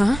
Huh?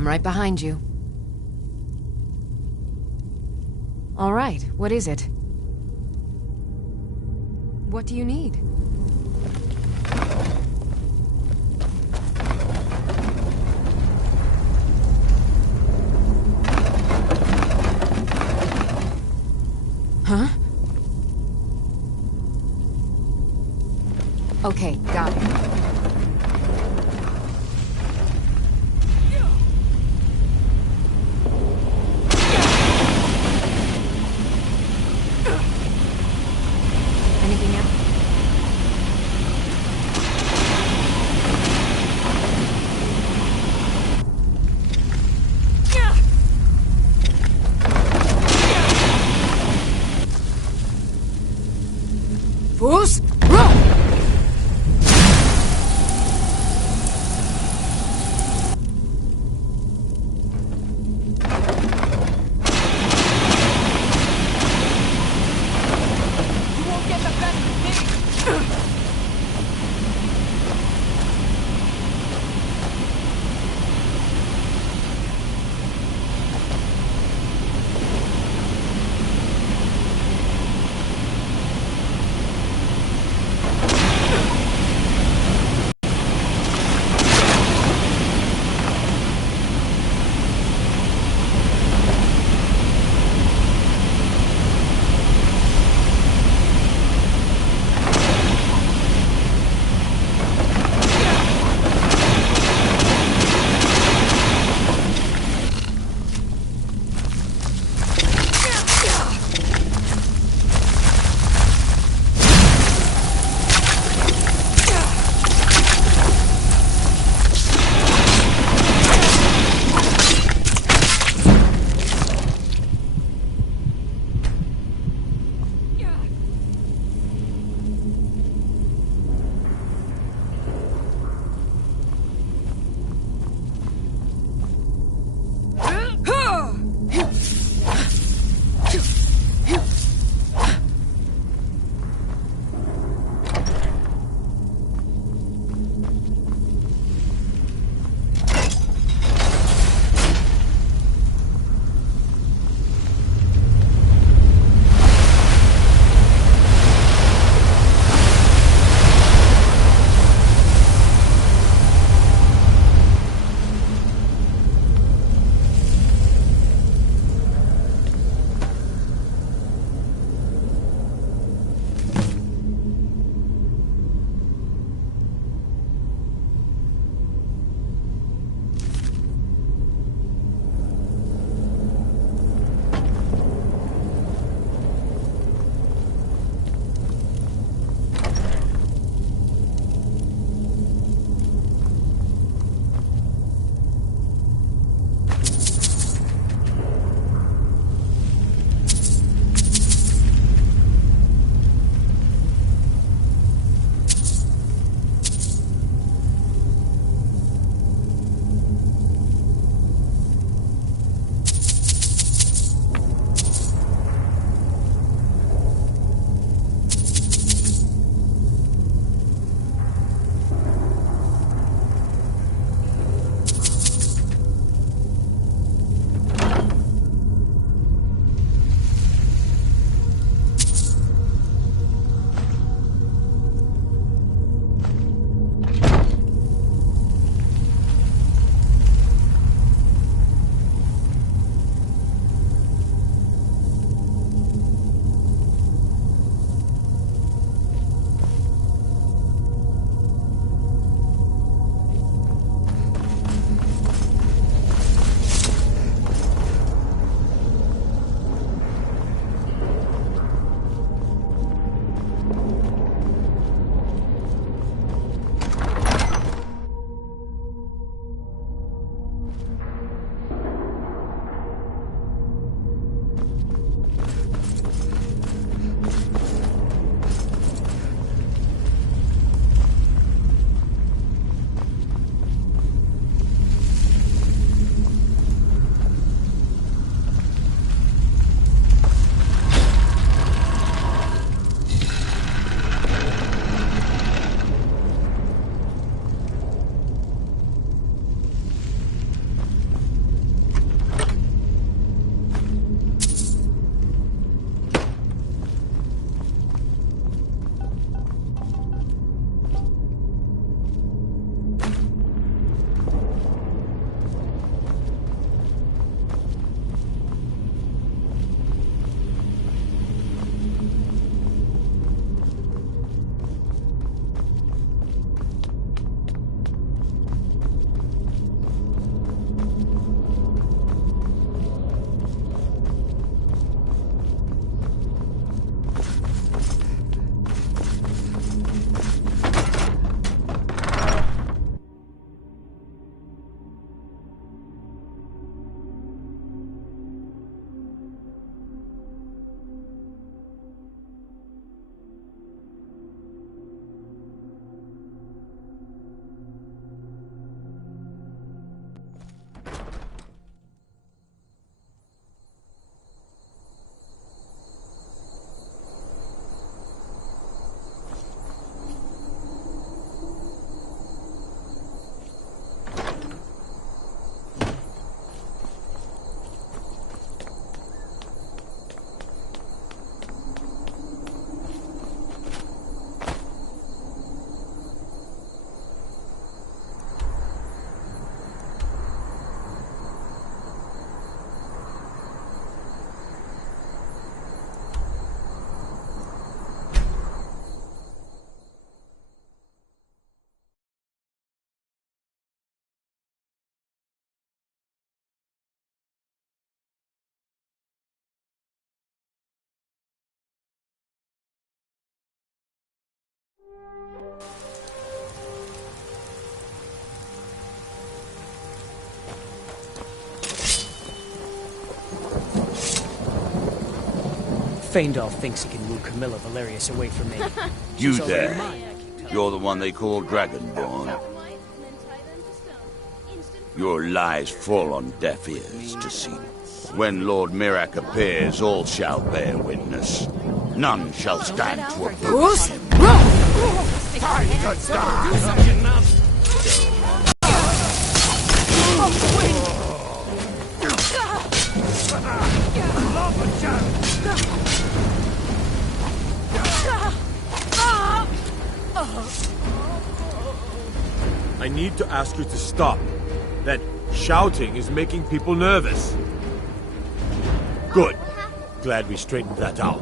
I'm right behind you. All right, what is it? What do you need? Huh? Okay, got it. Anything else? Fools, roll! Faendal thinks he can woo Camilla Valerius away from me. You She's already there. mine, I keep telling You're the one they call Dragonborn. Your lies fall on deaf ears to see. When Lord Mirac appears, all shall bear witness. None shall stand to oppose him. Time to die! I need to ask you to stop. That shouting is making people nervous. Good. Glad we straightened that out.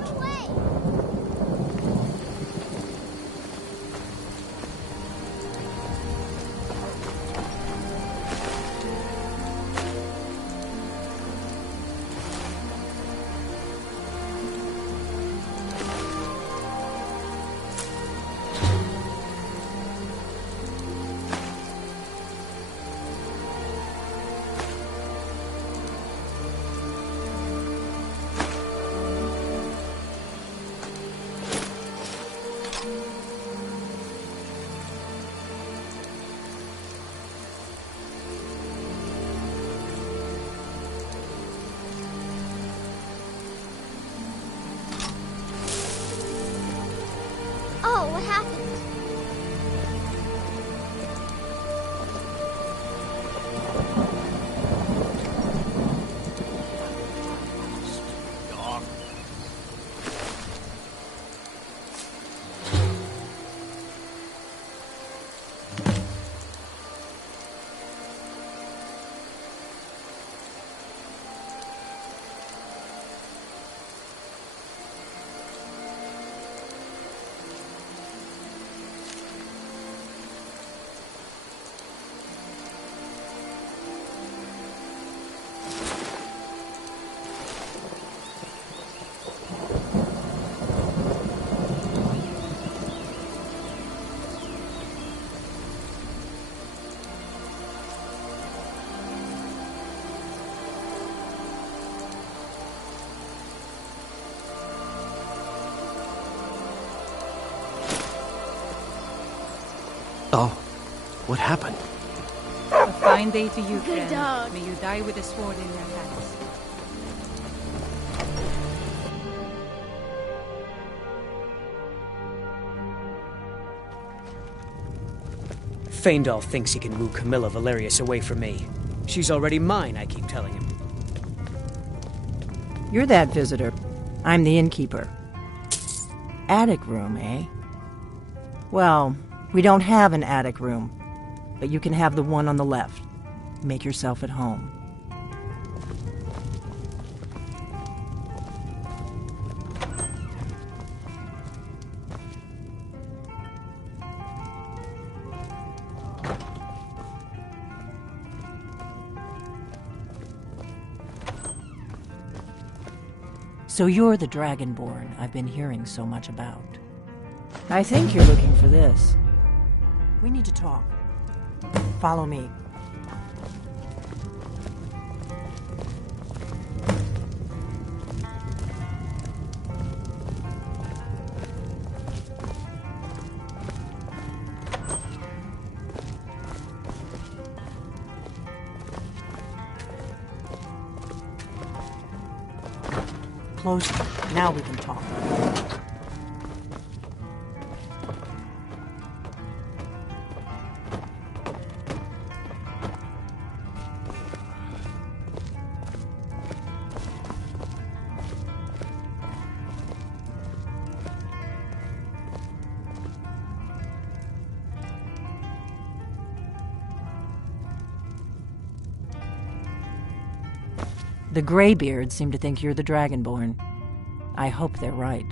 Oh, what happened? Oh, what happened? A fine day to you, Good friend. dog. May you die with a sword in your hands. Faendal thinks he can woo Camilla Valerius away from me. She's already mine, I keep telling him. You're that visitor. I'm the innkeeper. Attic room, eh? Well, we don't have an attic room, but you can have the one on the left. Make yourself at home. So you're the Dragonborn I've been hearing so much about. I think you're looking for this. We need to talk. Follow me. Closer. Now we can talk. The Greybeards seem to think you're the Dragonborn. I hope they're right.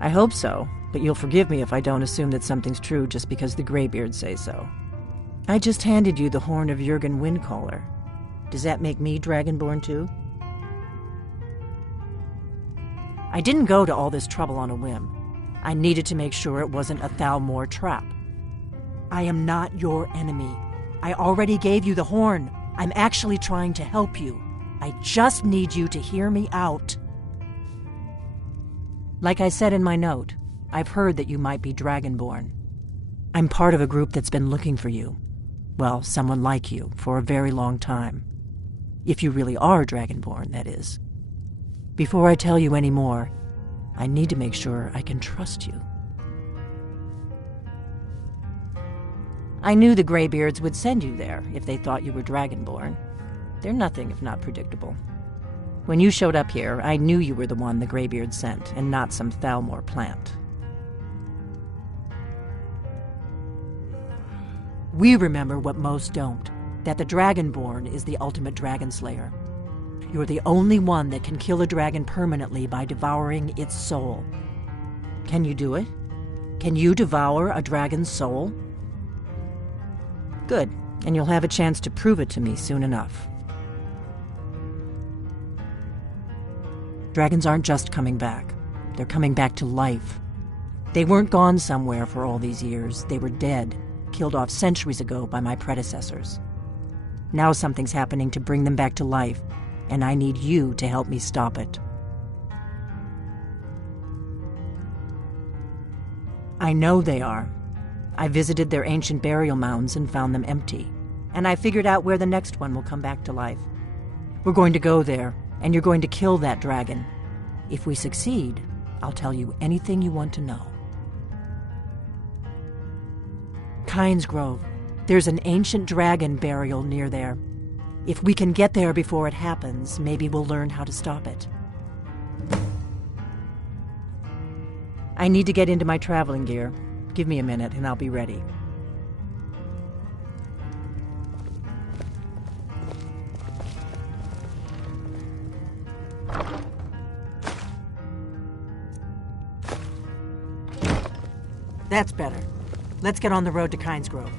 I hope so, but you'll forgive me if I don't assume that something's true just because the Greybeards say so. I just handed you the horn of Jurgen Windcaller. Does that make me Dragonborn too? I didn't go to all this trouble on a whim. I needed to make sure it wasn't a Thalmor trap. I am not your enemy. I already gave you the horn. I'm actually trying to help you. I just need you to hear me out. Like I said in my note, I've heard that you might be Dragonborn. I'm part of a group that's been looking for you. Well, someone like you, for a very long time. If you really are Dragonborn, that is. Before I tell you any more, I need to make sure I can trust you. I knew the Greybeards would send you there if they thought you were Dragonborn. They're nothing if not predictable. When you showed up here, I knew you were the one the Greybeards sent, and not some Thalmor plant. We remember what most don't, that the Dragonborn is the ultimate dragon slayer. You're the only one that can kill a dragon permanently by devouring its soul. Can you do it? Can you devour a dragon's soul? Good, and you'll have a chance to prove it to me soon enough. Dragons aren't just coming back. They're coming back to life. They weren't gone somewhere for all these years. They were dead, killed off centuries ago by my predecessors. Now something's happening to bring them back to life, and I need you to help me stop it. I know they are. I visited their ancient burial mounds and found them empty, and I figured out where the next one will come back to life. We're going to go there, and you're going to kill that dragon. If we succeed, I'll tell you anything you want to know. Kynes Grove. There's an ancient dragon burial near there. If we can get there before it happens, maybe we'll learn how to stop it. I need to get into my traveling gear. Give me a minute and I'll be ready. That's better. Let's get on the road to Kynes Grove.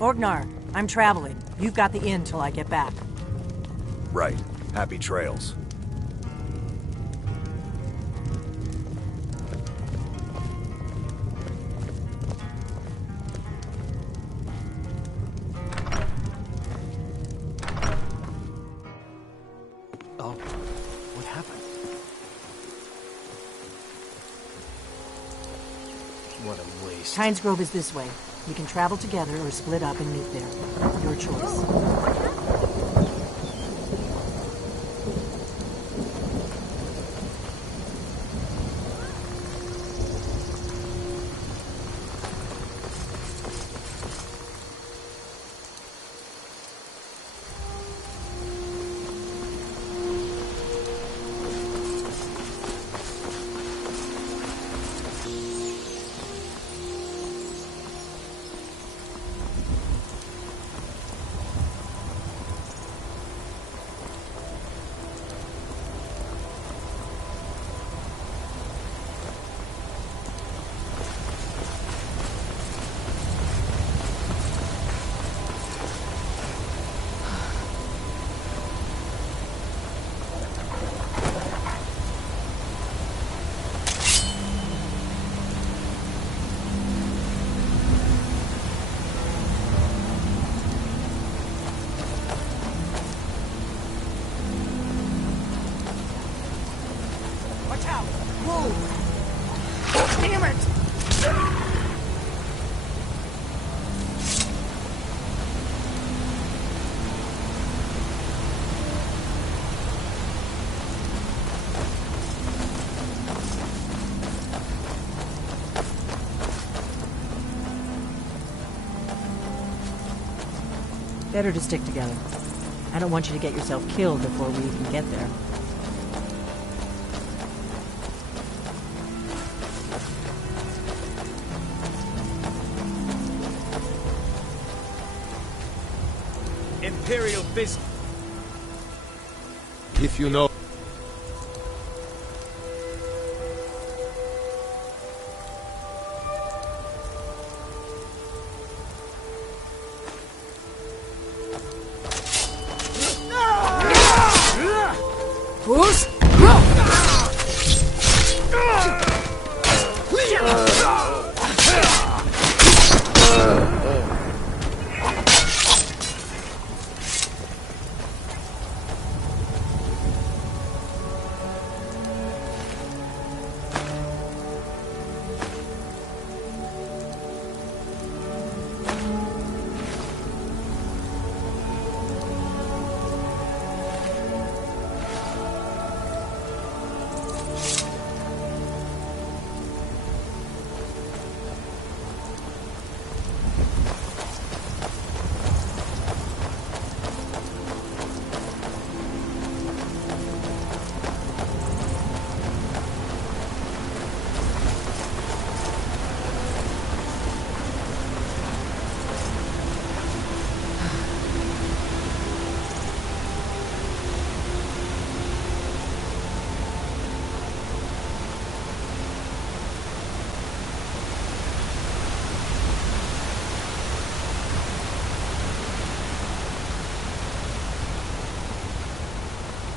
Orgnar, I'm traveling. You've got the inn till I get back. Right. Happy trails. Oh, what happened? What a waste. Kynes Grove is this way. We can travel together or split up and meet there. Your choice. Better to stick together. I don't want you to get yourself killed before we even get there. Imperial business. If you know...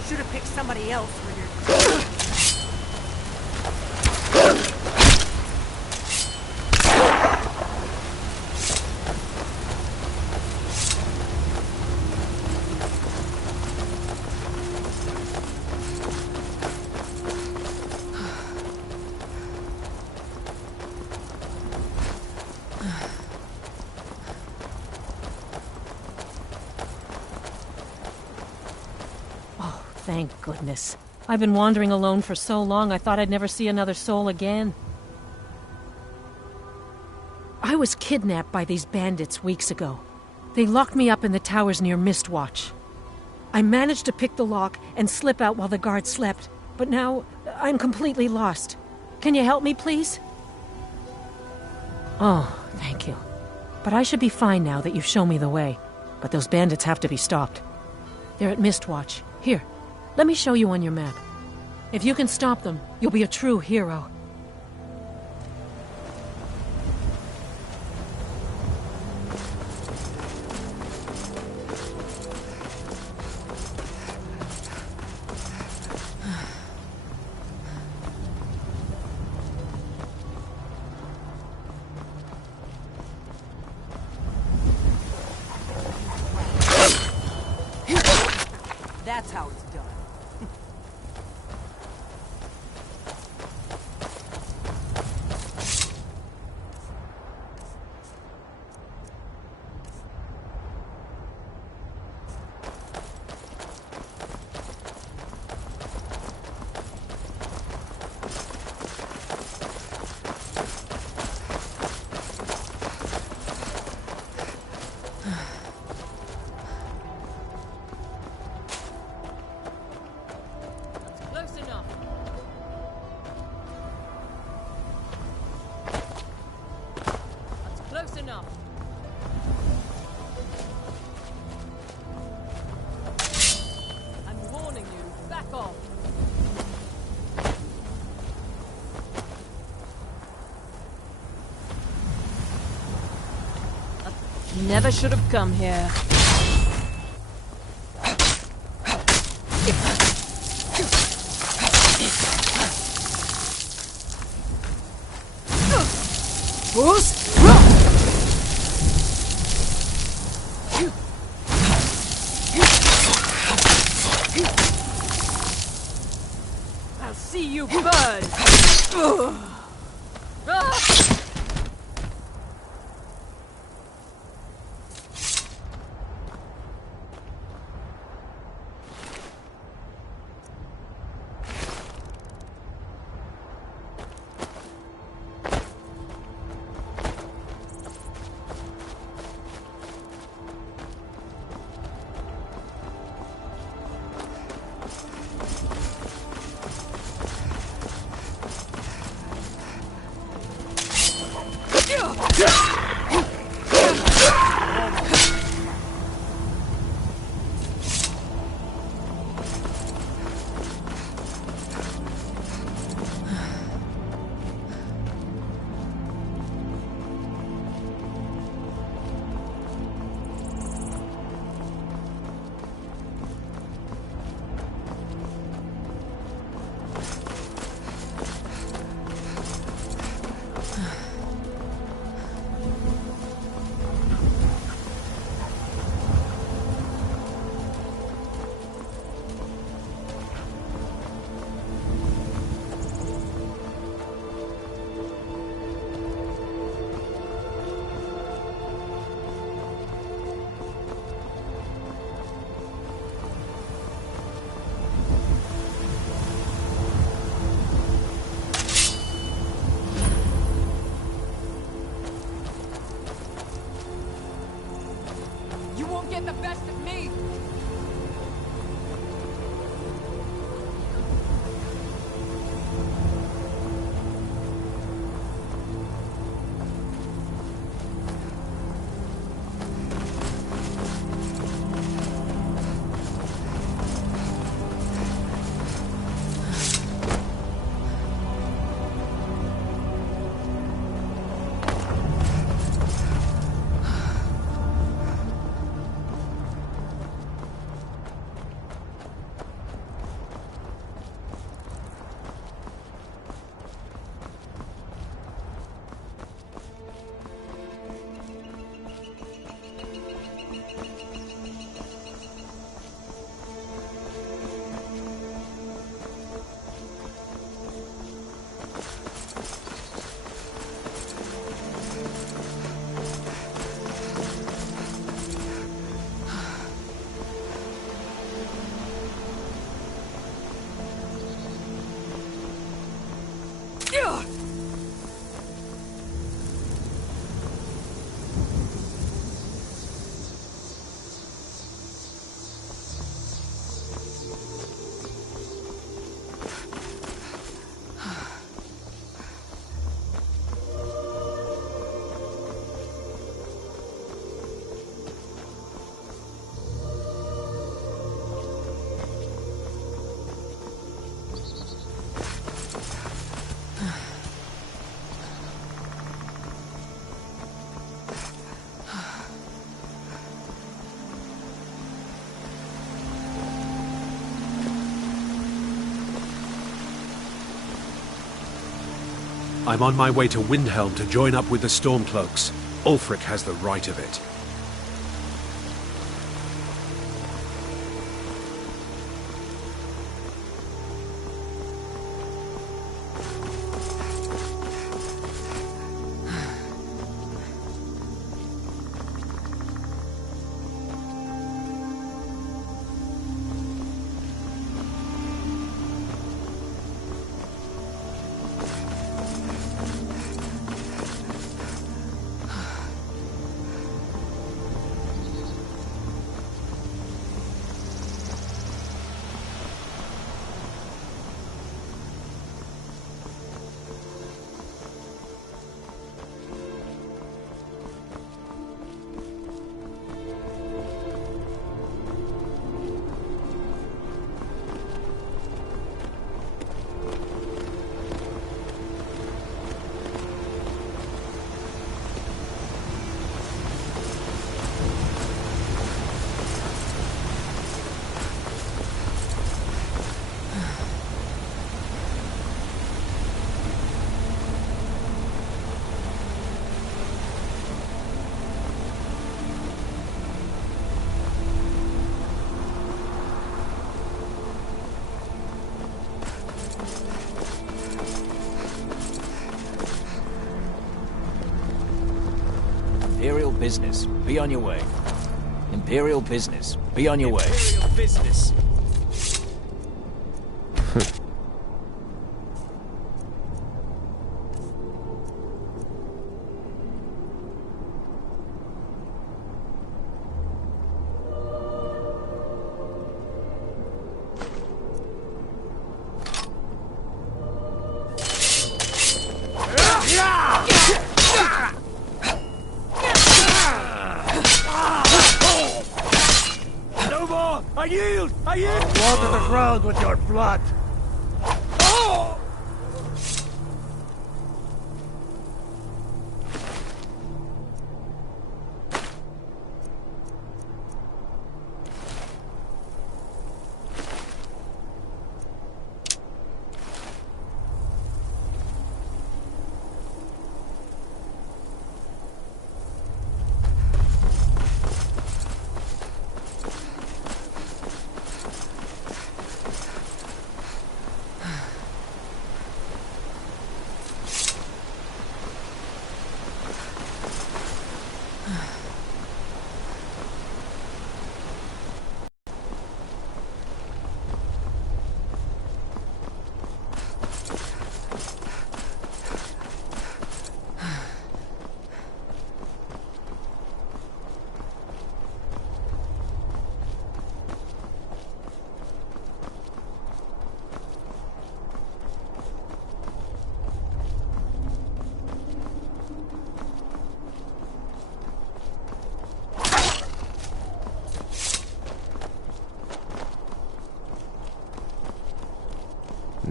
Should have picked somebody else for your... Thank goodness. I've been wandering alone for so long, I thought I'd never see another soul again. I was kidnapped by these bandits weeks ago. They locked me up in the towers near Mistwatch. I managed to pick the lock and slip out while the guards slept, but now I'm completely lost. Can you help me, please? Oh, thank you. But I should be fine now that you've shown me the way. But those bandits have to be stopped. They're at Mistwatch. Here. Let me show you on your map. If you can stop them, you'll be a true hero. That's how it's done. Close enough. That's close enough. I'm warning you. Back off. Never should have come here. I'll see you burn! get the best of me! I'm on my way to Windhelm to join up with the Stormcloaks. Ulfric has the right of it. Imperial business. Be on your way. Imperial business. Be on your way. Imperial business. I yield! I yield! Water the ground with your blood! Oh!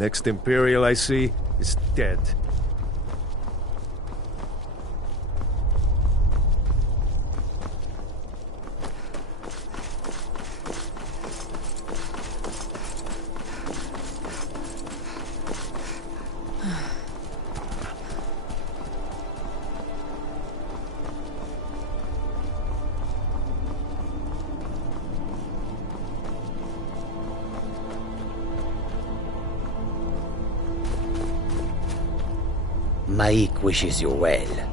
Next Imperial I see is dead. Maik wishes you well.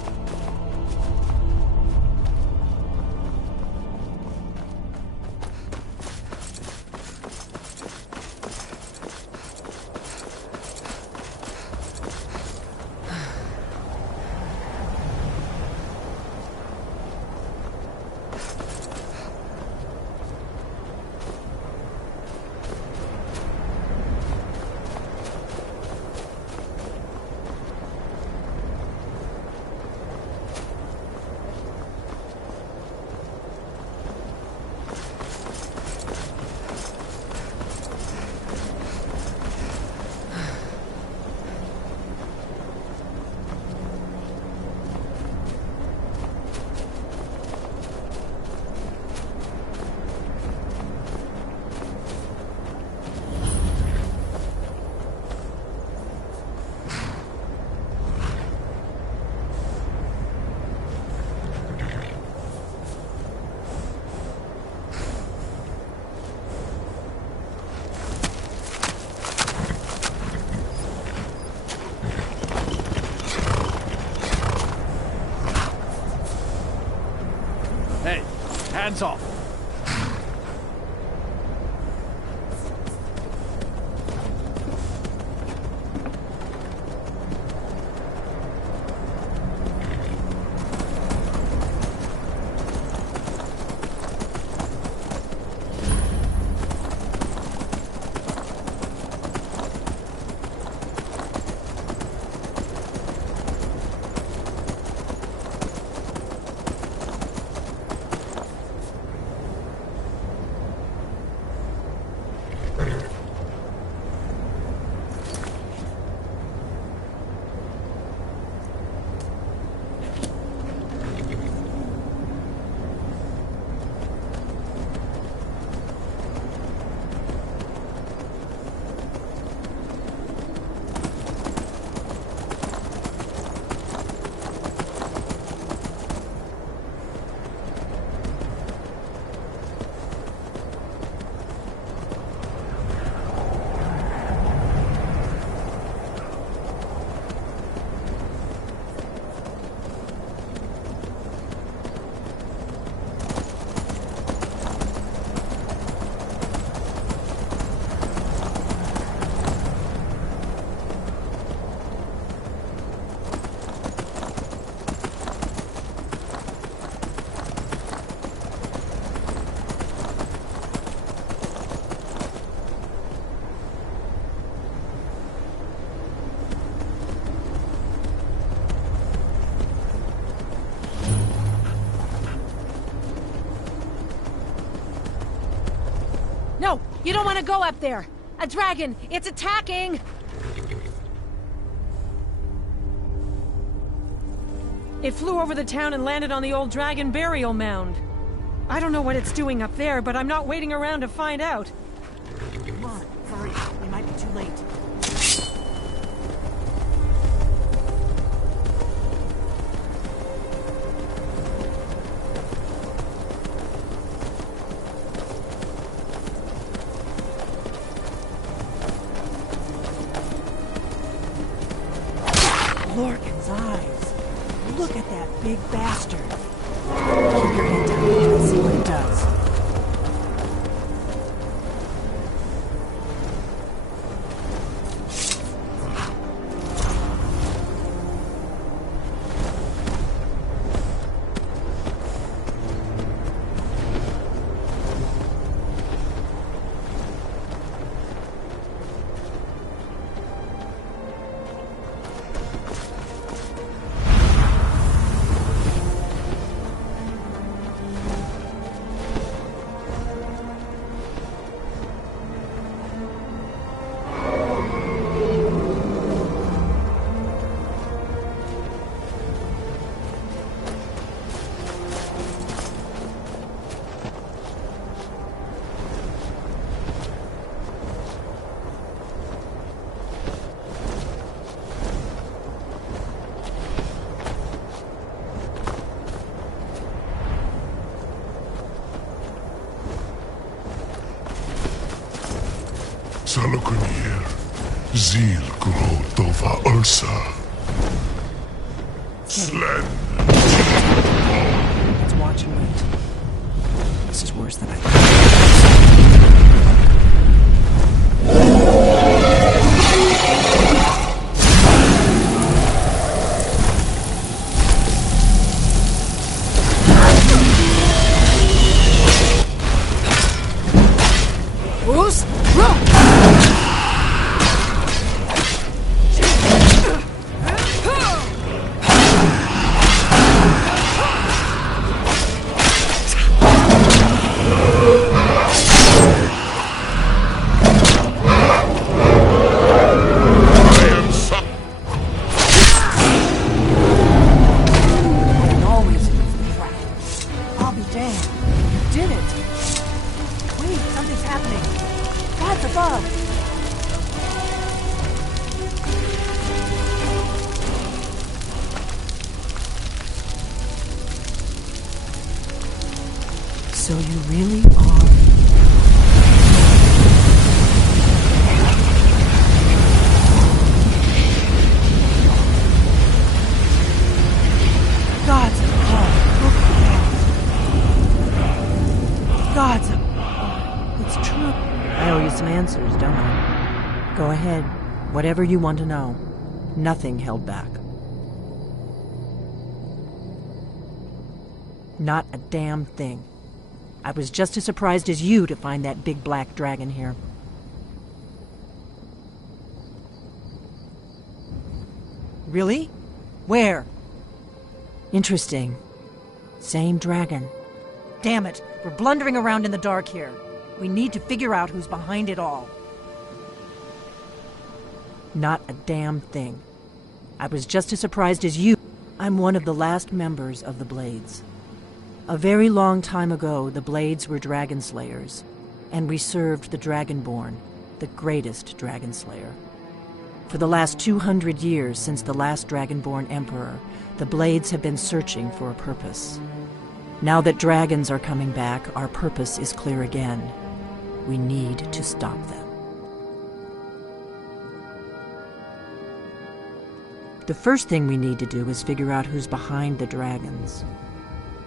Hey, hands off. No, you don't want to go up there. A dragon, it's attacking! It flew over the town and landed on the old dragon burial mound. I don't know what it's doing up there, but I'm not waiting around to find out. Come on, hurry. We might be too late. Lorcan's eyes. Look at that big bastard. Keep your head down and see what it does. Salokunir, Zil Grotova Ursa. Sled. Let's watch and wait. This is worse than I thought. So you really are... Gods above, look at Gods above, it's true. I owe you some answers, don't I? Go ahead. Whatever you want to know. Nothing held back. Not a damn thing. I was just as surprised as you to find that big black dragon here. Really? Where? Interesting. Same dragon. Damn it, we're blundering around in the dark here. We need to figure out who's behind it all. Not a damn thing. I was just as surprised as you. I'm one of the last members of the Blades. A very long time ago, the Blades were dragon slayers, and we served the Dragonborn, the greatest dragon slayer. For the last 200 years since the last Dragonborn Emperor, the Blades have been searching for a purpose. Now that dragons are coming back, our purpose is clear again. We need to stop them. The first thing we need to do is figure out who's behind the dragons.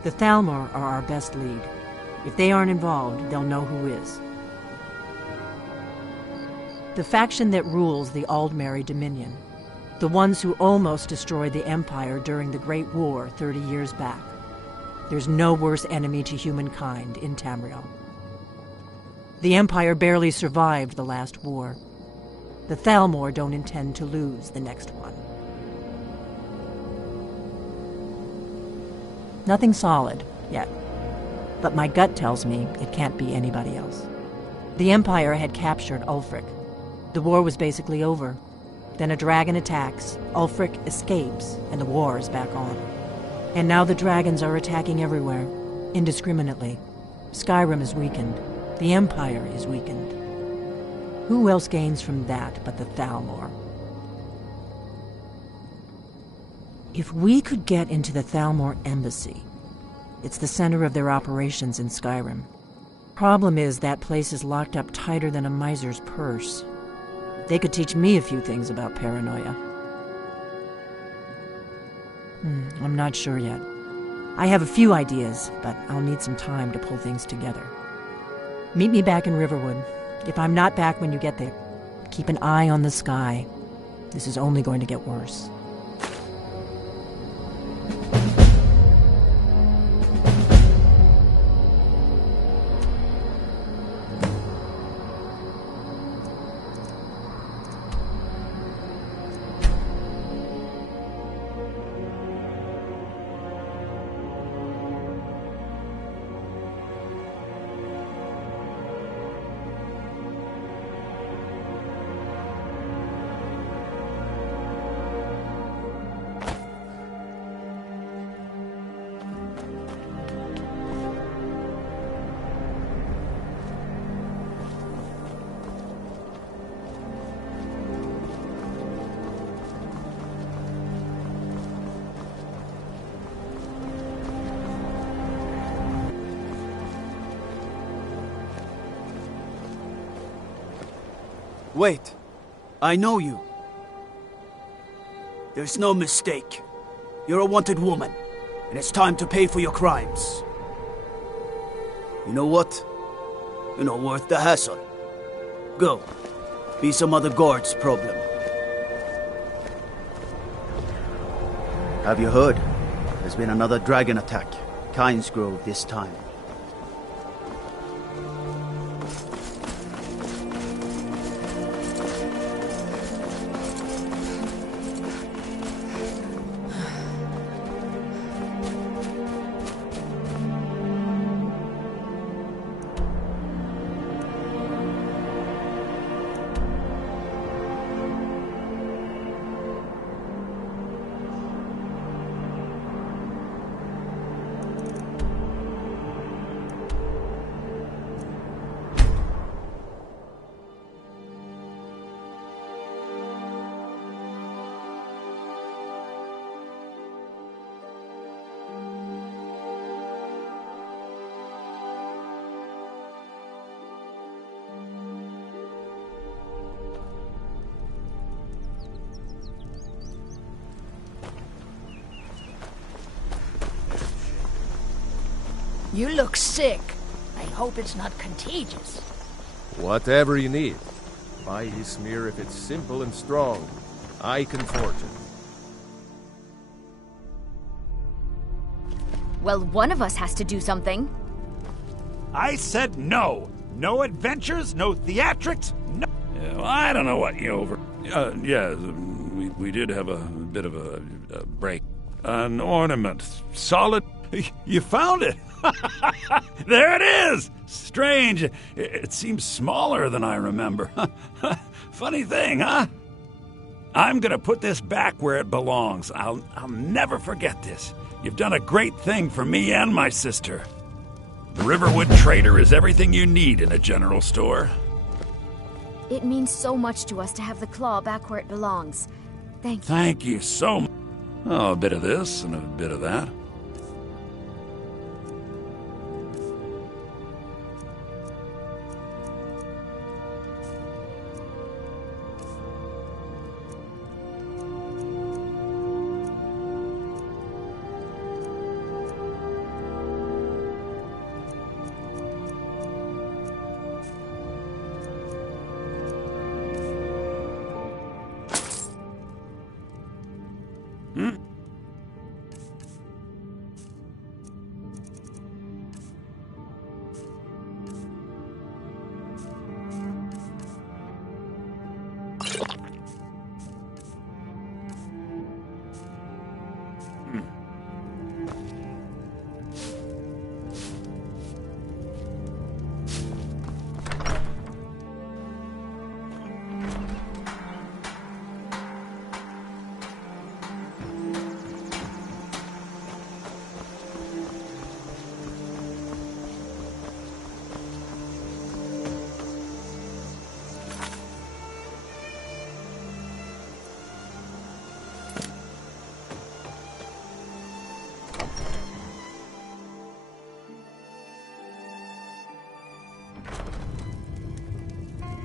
The Thalmor are our best lead. If they aren't involved, they'll know who is. The faction that rules the Aldmeri Dominion. The ones who almost destroyed the Empire during the Great War 30 years back. There's no worse enemy to humankind in Tamriel. The Empire barely survived the last war. The Thalmor don't intend to lose the next one. Nothing solid, yet. But my gut tells me it can't be anybody else. The Empire had captured Ulfric. The war was basically over. Then a dragon attacks, Ulfric escapes, and the war is back on. And now the dragons are attacking everywhere, indiscriminately. Skyrim is weakened. The Empire is weakened. Who else gains from that but the Thalmor? If we could get into the Thalmor embassy, it's the center of their operations in Skyrim. Problem is, that place is locked up tighter than a miser's purse. They could teach me a few things about paranoia. I'm not sure yet. I have a few ideas, but I'll need some time to pull things together. Meet me back in Riverwood. If I'm not back when you get there, keep an eye on the sky. This is only going to get worse. Wait. I know you. There's no mistake. You're a wanted woman, and it's time to pay for your crimes. You know what? You're not worth the hassle. Go. Be some other guard's problem. Have you heard? There's been another dragon attack. Kyne's Grove this time. You look sick. I hope it's not contagious. Whatever you need. Buy Ysmir if it's simple and strong. I can forge it. Well, one of us has to do something. I said no. No adventures, no theatrics, no... Well, I don't know what you over... yeah, we did have a bit of a break. An ornament. Solid... You found it! There it is! Strange. It seems smaller than I remember. Funny thing, huh? I'm gonna put this back where it belongs. I'll never forget this. You've done a great thing for me and my sister. The Riverwood Trader is everything you need in a general store. It means so much to us to have the claw back where it belongs. Thank you. Thank you so much. Oh, a bit of this and a bit of that.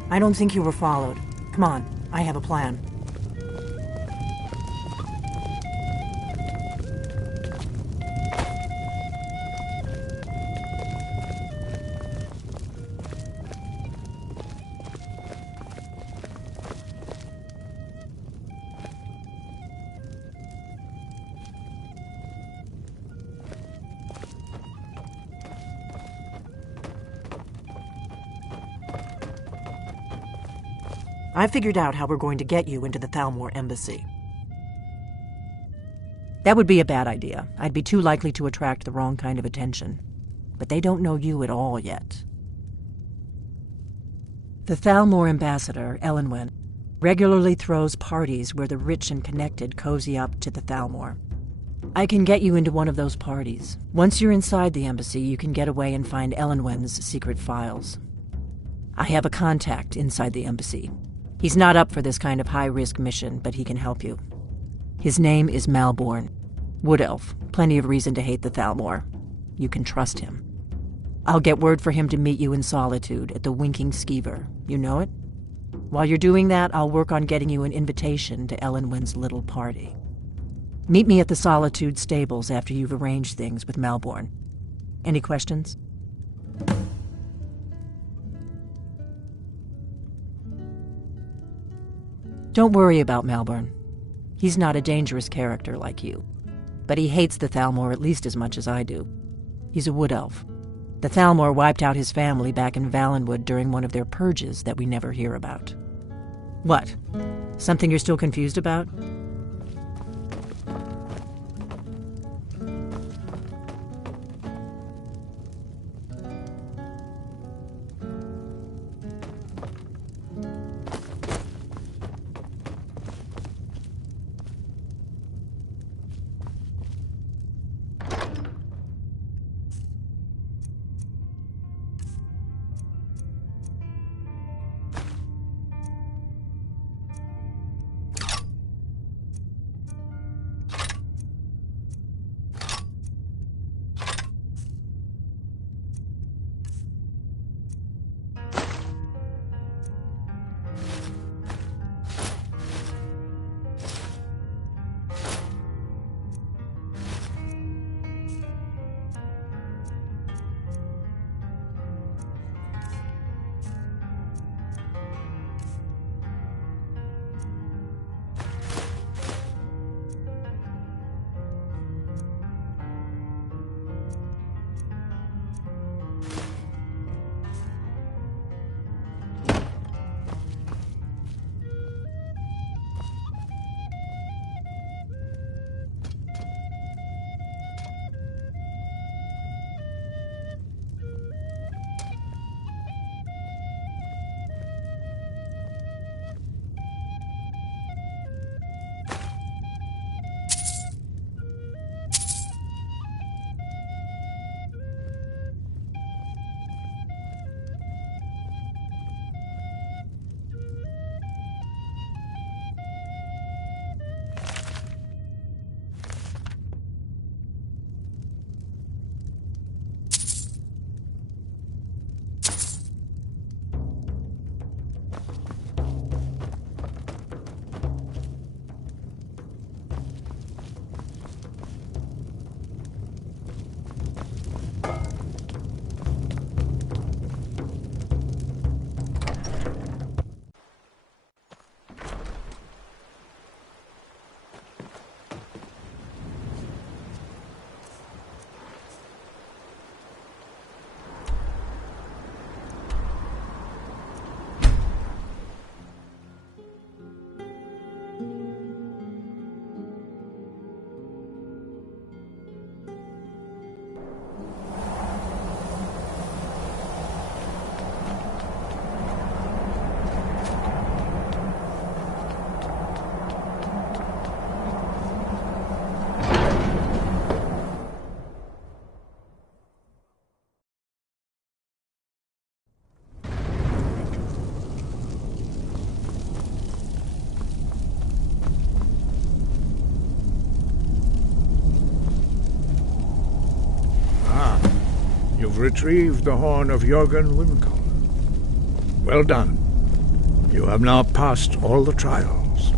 I don't think you were followed. Come on, I have a plan. I figured out how we're going to get you into the Thalmor embassy. That would be a bad idea. I'd be too likely to attract the wrong kind of attention. But they don't know you at all yet. The Thalmor ambassador, Elenwen, regularly throws parties where the rich and connected cozy up to the Thalmor. I can get you into one of those parties. Once you're inside the embassy, you can get away and find Elenwen's secret files. I have a contact inside the embassy. He's not up for this kind of high-risk mission, but he can help you. His name is Malborn. Wood Elf. Plenty of reason to hate the Thalmor. You can trust him. I'll get word for him to meet you in Solitude at the Winking Skeever. You know it? While you're doing that, I'll work on getting you an invitation to Elenwen's little party. Meet me at the Solitude stables after you've arranged things with Malborn. Any questions? Don't worry about Malborn. He's not a dangerous character like you. But he hates the Thalmor at least as much as I do. He's a wood elf. The Thalmor wiped out his family back in Valenwood during one of their purges that we never hear about. What? Something you're still confused about? You've retrieved the horn of Jörgen Wimkel. Well done. You have now passed all the trials.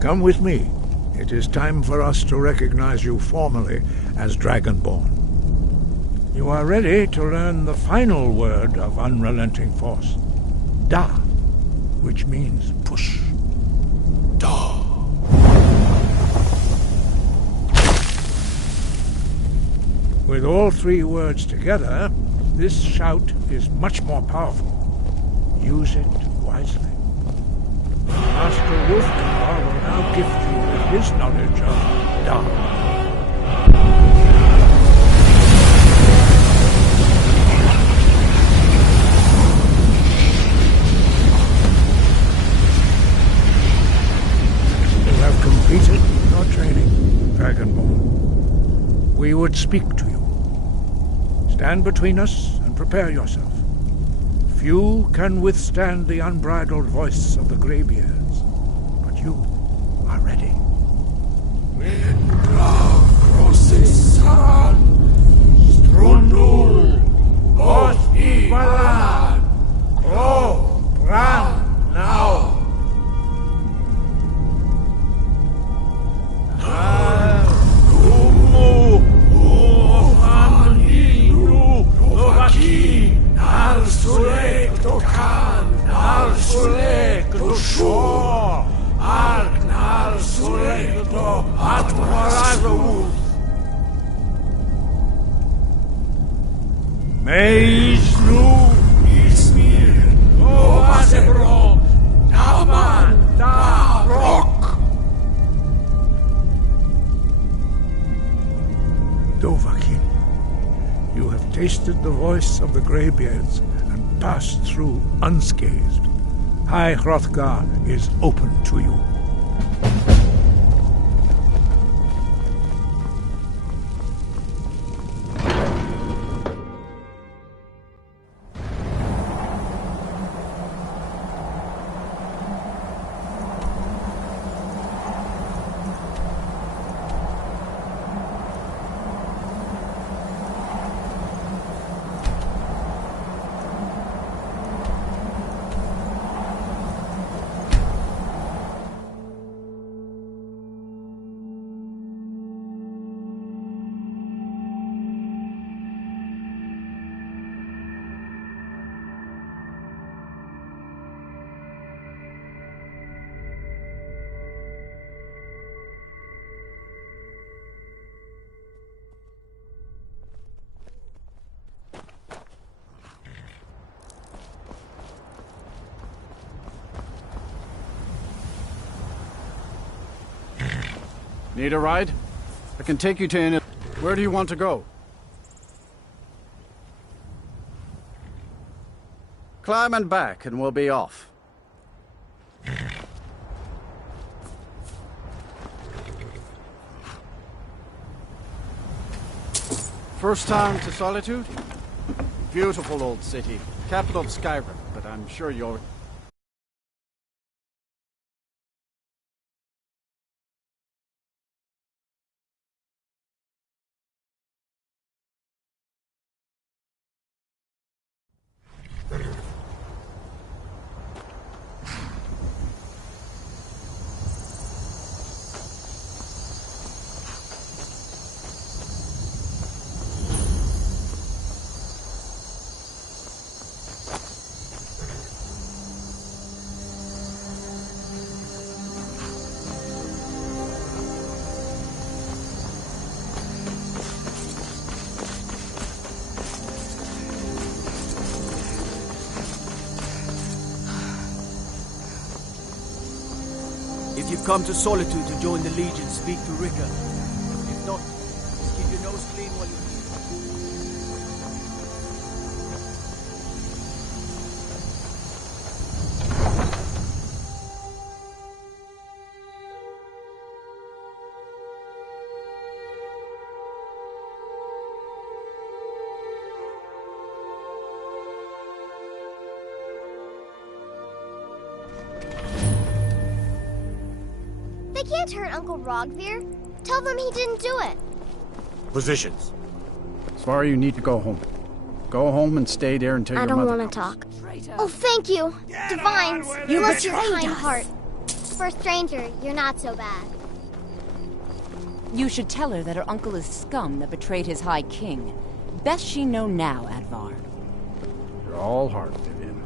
Come with me. It is time for us to recognize you formally as Dragonborn. You are ready to learn the final word of unrelenting force. Da, which means push. Da. With all three words together, this shout is much more powerful. Use it wisely. Master Wolfgar will now gift you with his knowledge of Da. You have completed your training, Dragonborn. We would speak to you. Stand between us and prepare yourself. Few can withstand the unbridled voice of the Greybeards, but you are ready. Now Meisnu Ismir Ovasebro Taman Da Rock Dovahkiin, you have tasted the voice of the Greybeards and passed through unscathed. High Hrothgar is open to you. Need a ride? I can take you to any... Where do you want to go? Climb and back, and we'll be off. First time to Solitude? Beautiful old city. Capital of Skyrim, but I'm sure you'll... If you've come to Solitude to join the Legion, speak to Rika. If not, just keep your nose clean while you're They can't hurt Uncle Rogvir. Tell them he didn't do it. Positions. Sorry, you need to go home. Go home and stay there until I your mother don't want to talk. Oh, thank you. Divines, You bless your betrayed kind us. heart. For a stranger, you're not so bad. You should tell her that her uncle is scum that betrayed his High King. Best she know now, Advar. You're all heart, Vivian.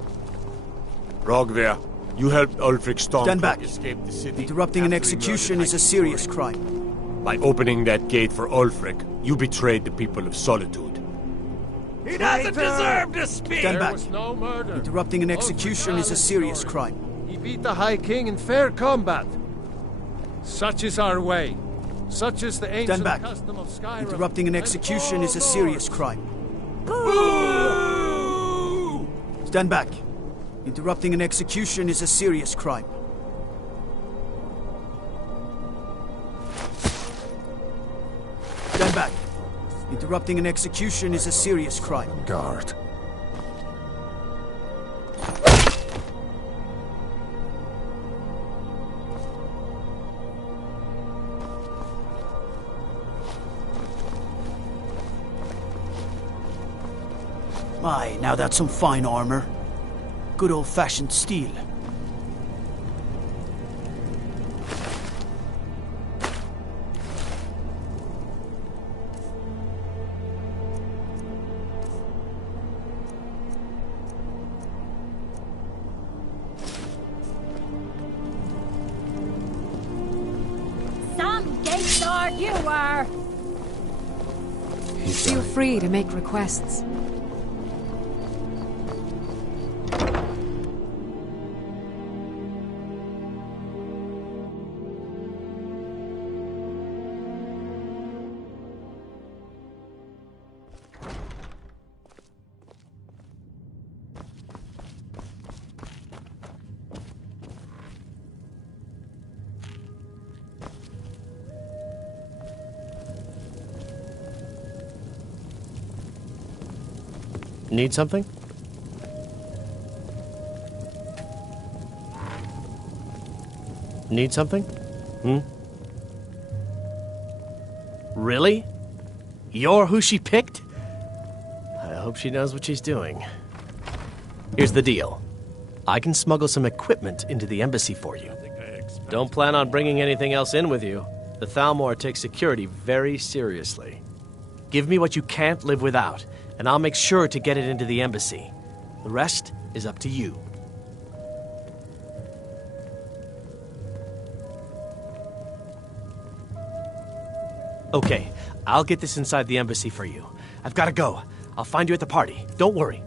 Rogvir, you helped Ulfric Stormcloak Stand back. escape the city. Interrupting an after he execution murdered is a High serious King crime. By opening that gate for Ulfric, you betrayed the people of Solitude. He doesn't deserve to speak! Stand back. There was no murder. Interrupting an execution is a serious crime. He beat the High King in fair combat. Such is our way. Such is the ancient Stand back. custom of Skyrim. Interrupting an execution is a serious crime. Stand back. Interrupting an execution is a serious crime. Stand back. Interrupting an execution is a serious crime. Guard. My, now that's some fine armor. Good old-fashioned steel. Some gay star you are! Feel free to make requests. Need something? Need something? Really? You're who she picked? I hope she knows what she's doing. Here's the deal. I can smuggle some equipment into the embassy for you. Don't plan on bringing anything else in with you. The Thalmor takes security very seriously. Give me what you can't live without, and I'll make sure to get it into the embassy. The rest is up to you. Okay, I'll get this inside the embassy for you. I've got to go. I'll find you at the party. Don't worry.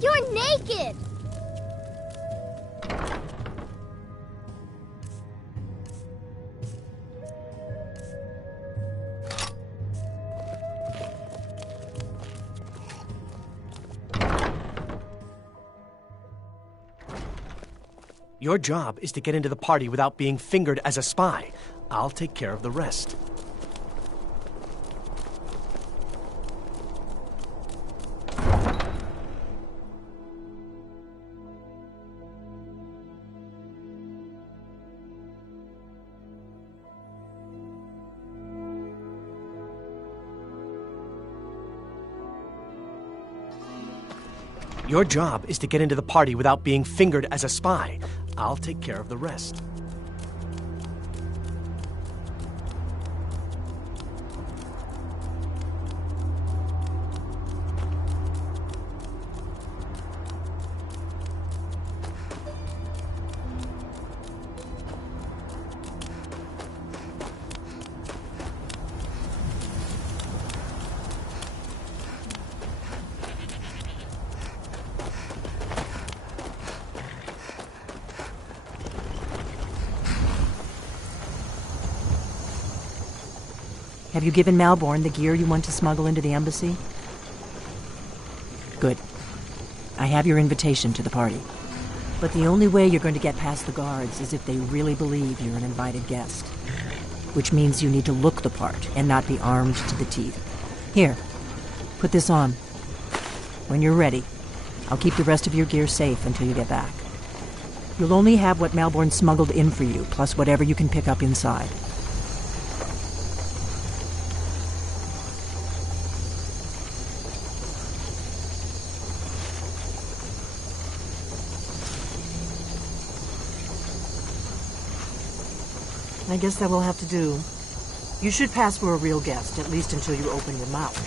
You're naked! Your job is to get into the party without being fingered as a spy. I'll take care of the rest. Your job is to get into the party without being fingered as a spy. I'll take care of the rest. Have you given Malborn the gear you want to smuggle into the embassy? Good. I have your invitation to the party. But the only way you're going to get past the guards is if they really believe you're an invited guest. Which means you need to look the part and not be armed to the teeth. Here, put this on. When you're ready, I'll keep the rest of your gear safe until you get back. You'll only have what Malborn smuggled in for you, plus whatever you can pick up inside. I guess that will have to do. You should pass for a real guest, at least until you open your mouth.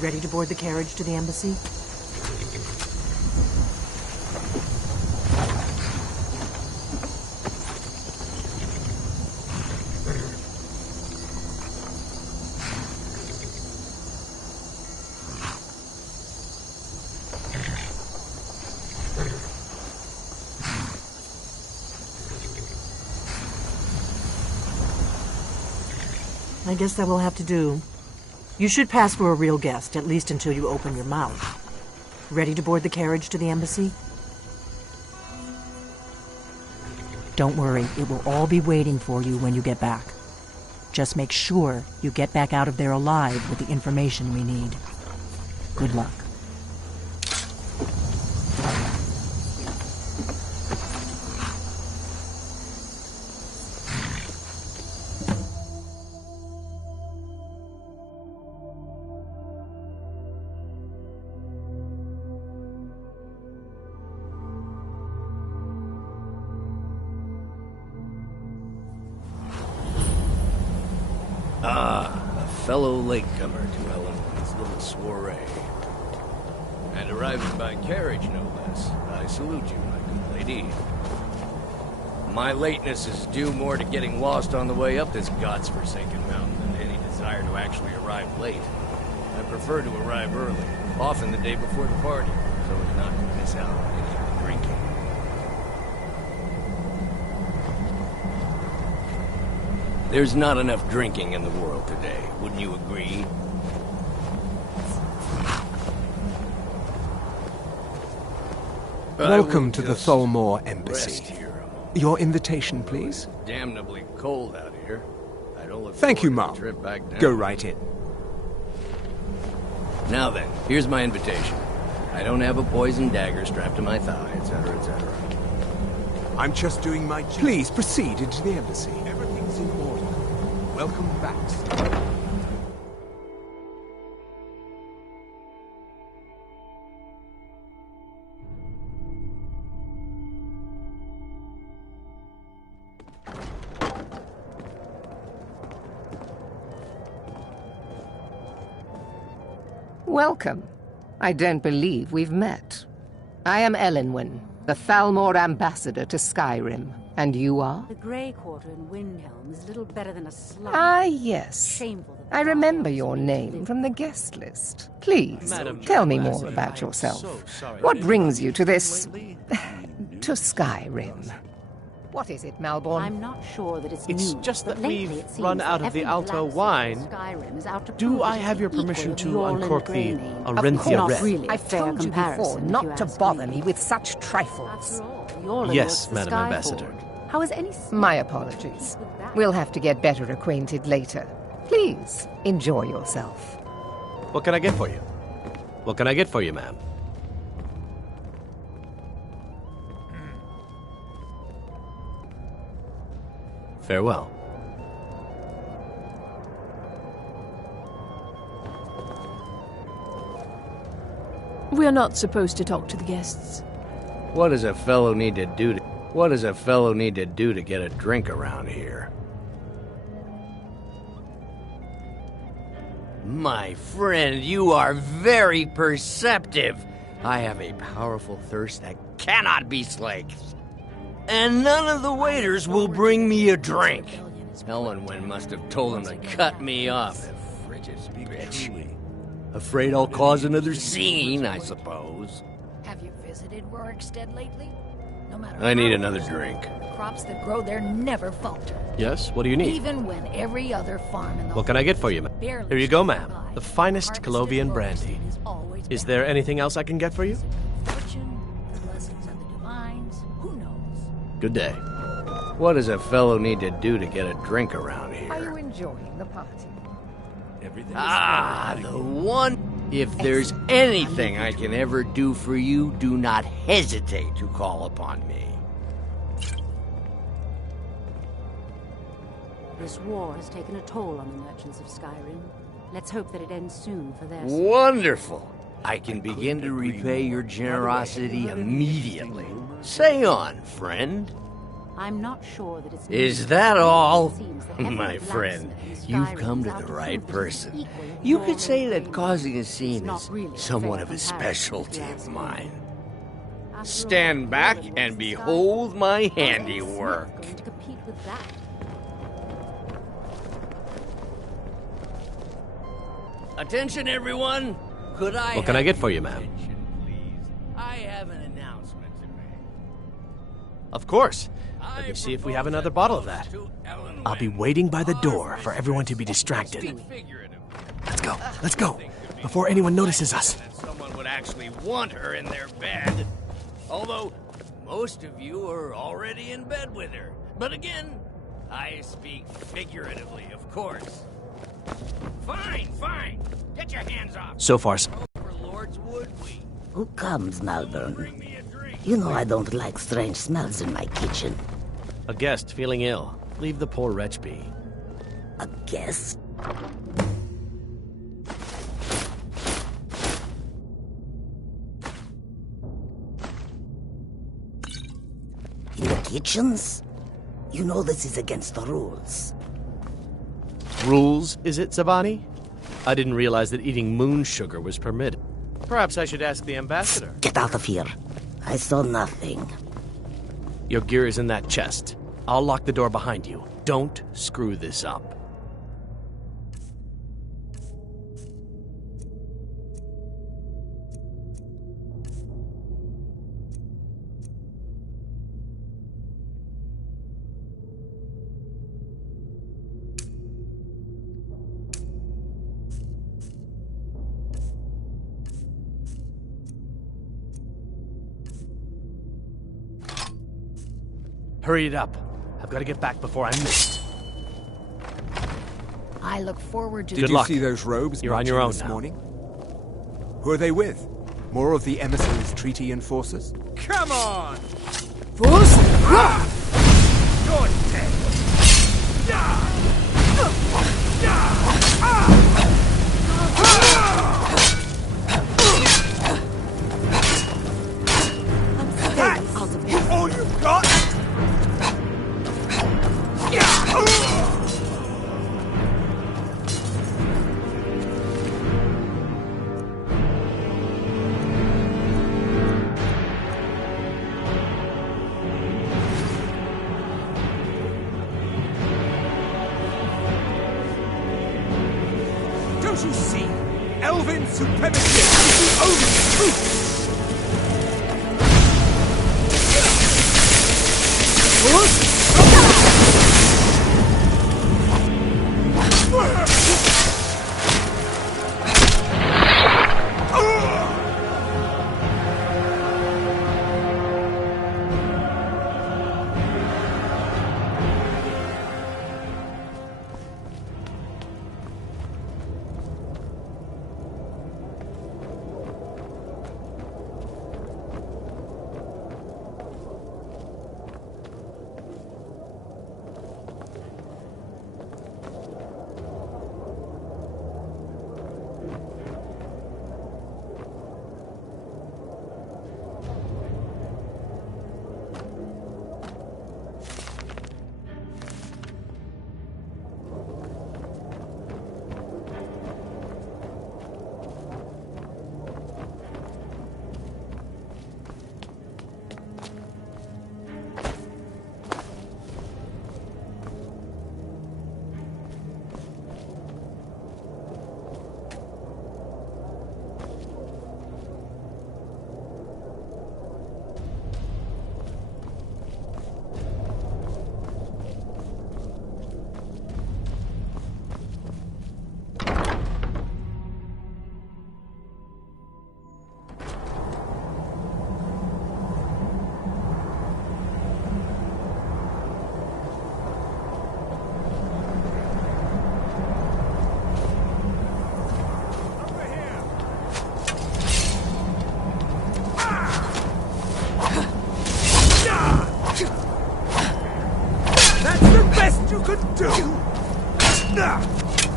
Ready to board the carriage to the embassy? I guess that will have to do. You should pass for a real guest, at least until you open your mouth. Ready to board the carriage to the embassy? Don't worry, it will all be waiting for you when you get back. Just make sure you get back out of there alive with the information we need. Good luck. fellow latecomer to Ellen's little soiree. And arriving by carriage, no less. I salute you, my good lady. My lateness is due more to getting lost on the way up this god's-forsaken mountain than any desire to actually arrive late. I prefer to arrive early, often the day before the party, so as not to miss out on any of the drinking. There's not enough drinking in the world today, wouldn't you agree? Welcome to the Tholmor Embassy. Your invitation, please. Damnably cold out here. I don't look Thank you, forward to the Mom. trip back down. Go right in. Now then, here's my invitation. I don't have a poison dagger strapped to my thigh, etc., etc. I'm just doing my duty. Please proceed into the embassy. Everything's in order. Welcome back, sir. Welcome. I don't believe we've met. I am Elenwen, the Thalmor ambassador to Skyrim. And you are? The Grey Quarter in Windhelm is little better than a slum. Ah, yes. I remember your name from the guest list. Please, tell me more about yourself. What brings you to this... to Skyrim? What is it, Malborn? I'm not sure that it's It's new, just but that lately we've it seems run that out of the every Alto blacksmith wine. in Skyrim is out to Do prove I that have he's your equal permission of to Yorlin uncork the Greymane? Arinthia Not Red? really a I've fair told you before comparison, if not you to ask bother me. me with such trifles. Yorlin Yes, works for Madam Skyforge. Ambassador. How is any... My apologies. We'll have to get better acquainted later. Please, enjoy yourself. What can I get for you? What can I get for you, ma'am? Farewell. We're not supposed to talk to the guests. What does a fellow need to do to... What does a fellow need to do to get a drink around here? My friend, you are very perceptive. I have a powerful thirst that cannot be slaked. And none of the waiters will bring me a drink. Elenwen must have told him to cut me off, the frigid bitch. Afraid I'll cause another scene, I suppose. Have you visited Rorikstead lately? No matter I need how another much drink. the crops that grow there never falter. Yes, what do you need? Even when every other farm in the What can I get for you, ma'am? barely Here you go, ma'am. The finest Colovian brandy. Is there anything else I can get for you? fortune, the blessings of the divines, who knows? Good day. What does a fellow need to do to get a drink around here? Are you enjoying the party? The one. If there's anything I can ever do for you, do not hesitate to call upon me. This war has taken a toll on the merchants of Skyrim. Let's hope that it ends soon for their sake. Wonderful. I can begin to repay your generosity immediately. Say on, friend. I'm not sure that it's... Is that all? Seems that every My friend, blacksmith in you've Skyrim come is to out the right prove person. he's equal of You Yorlin could say that Greymane. causing a scene not is really a somewhat fair of a comparison, specialty if you of ask me. mine. After all, Stand back Yorlin and was the behold my Skyforge. How is any handiwork. smith going to compete with that? Attention, everyone! Could I What can I have get for you, ma'am? attention, please? I have an announcement to make. Of course. Let me see if we have another bottle of that. I'll be waiting by the door for everyone to be distracted. Let's go, before anyone notices us. That someone would actually want her in their bed. Although, most of you are already in bed with her. But again, I speak figuratively, of course. Fine, fine. Get your hands off. So far, so Overlords would we? Who comes, Malvern? You know I don't like strange smells in my kitchen. a guest feeling ill. Leave the poor wretch be. A guest? In the kitchens? You know this is against the rules. Rules, is it, Zabani? I didn't realize that eating moon sugar was permitted. Perhaps I should ask the ambassador. Get out of here. I saw nothing. Your gear is in that chest. I'll lock the door behind you. Don't screw this up. Hurry it up. I've got to get back before I'm missed. I look forward to... Did you see those robes You're on your own this now. morning? Who are they with? More of the emissaries' treaty enforcers? Come on! Fools! You're dead! That's all you've got? Don't you see? Elven supremacy is the only truth!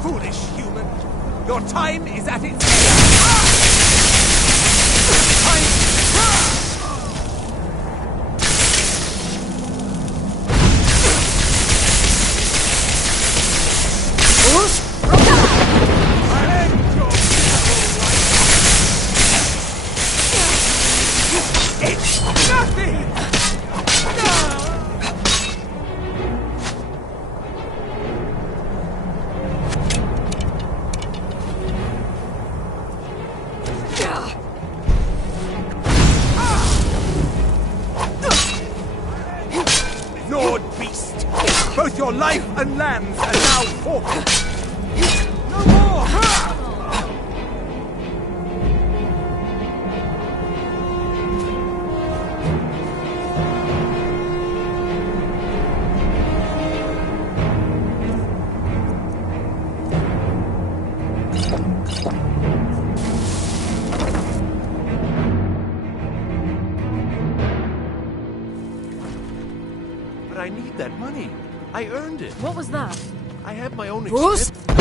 Foolish human! Your time is at its It's nothing! Lord Beast! Both your life and lands are now forfeit! No more! But I need that money. I earned it. What was that? I have my own Bruce? expense.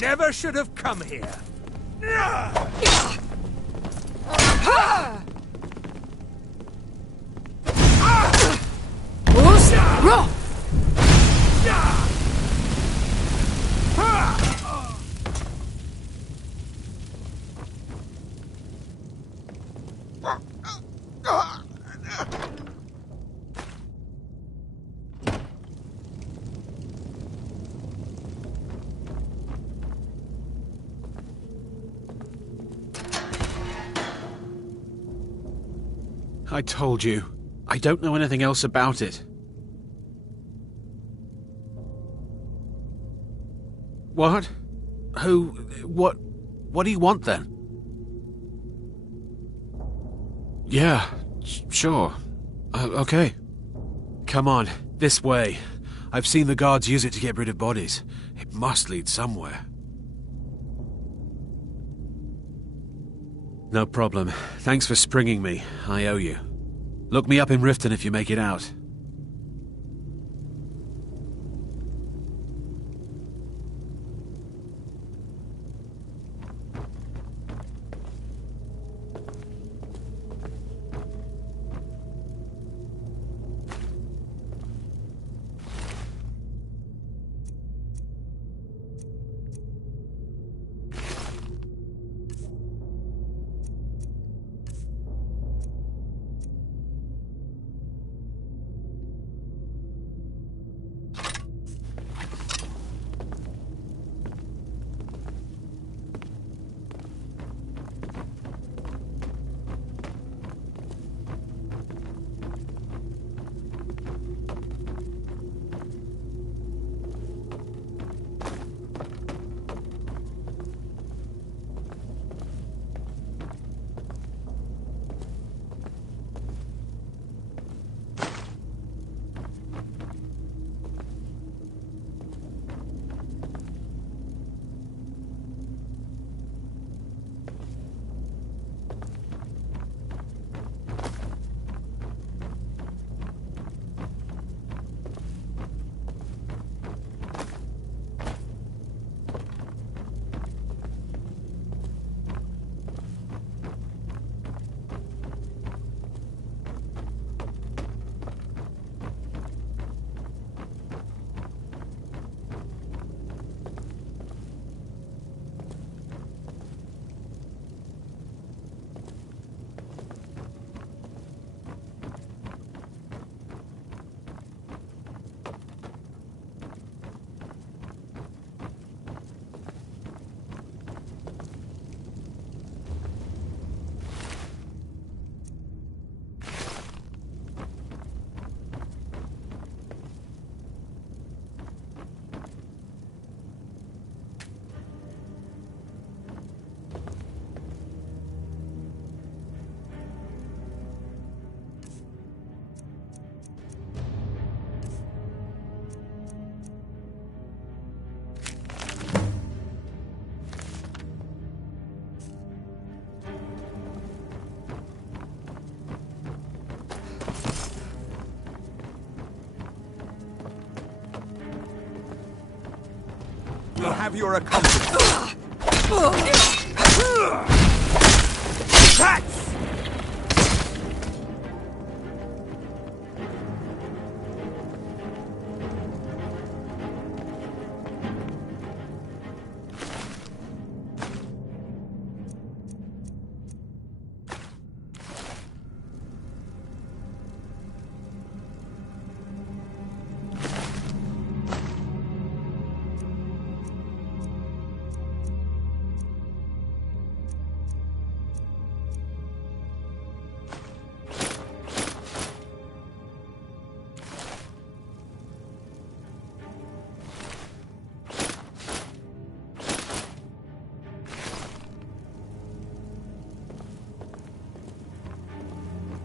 never should have come here. I told you. I don't know anything else about it. What? Who? What do you want then? Yeah, sure. Okay. Come on, this way. I've seen the guards use it to get rid of bodies. It must lead somewhere. No problem. Thanks for springing me. I owe you. Look me up in Riften if you make it out. You'll have your accomplice. That's...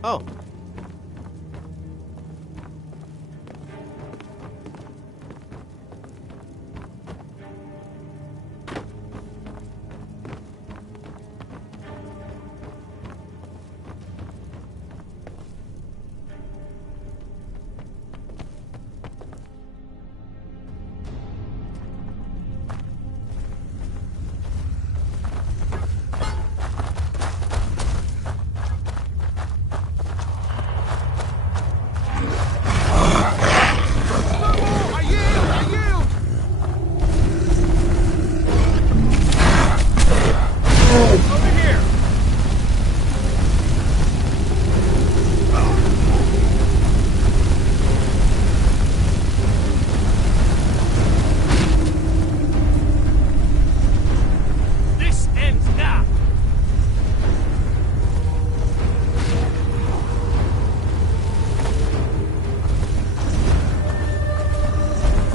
Oh.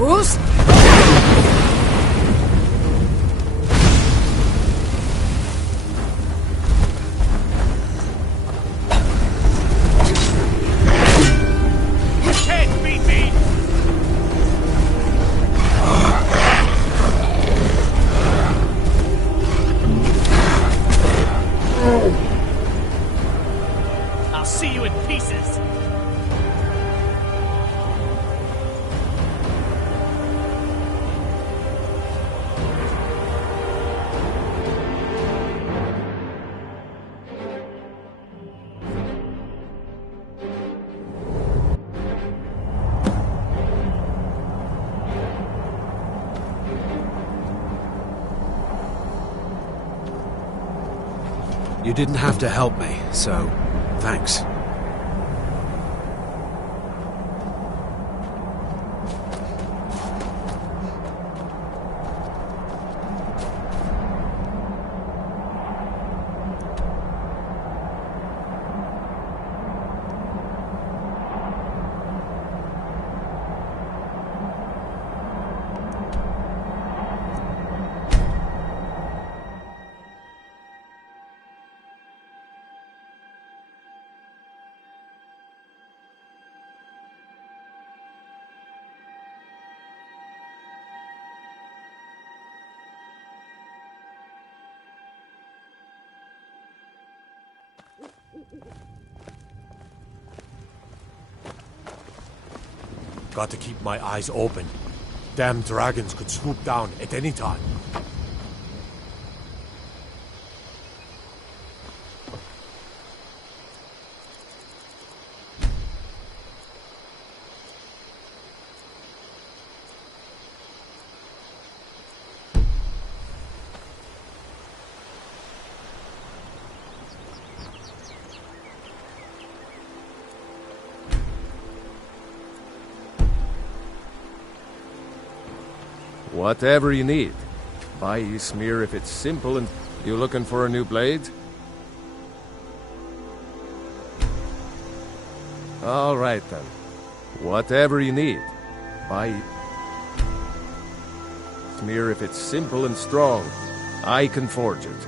fools! Can't beat me! I'll see you in pieces! You didn't have to help me, so thanks. Got to keep my eyes open. Damn dragons could swoop down at any time. Whatever you need. Buy Ysmir if it's simple and... You looking for a new blade? All right then. Whatever you need. Buy Ysmir if it's simple and strong. I can forge it.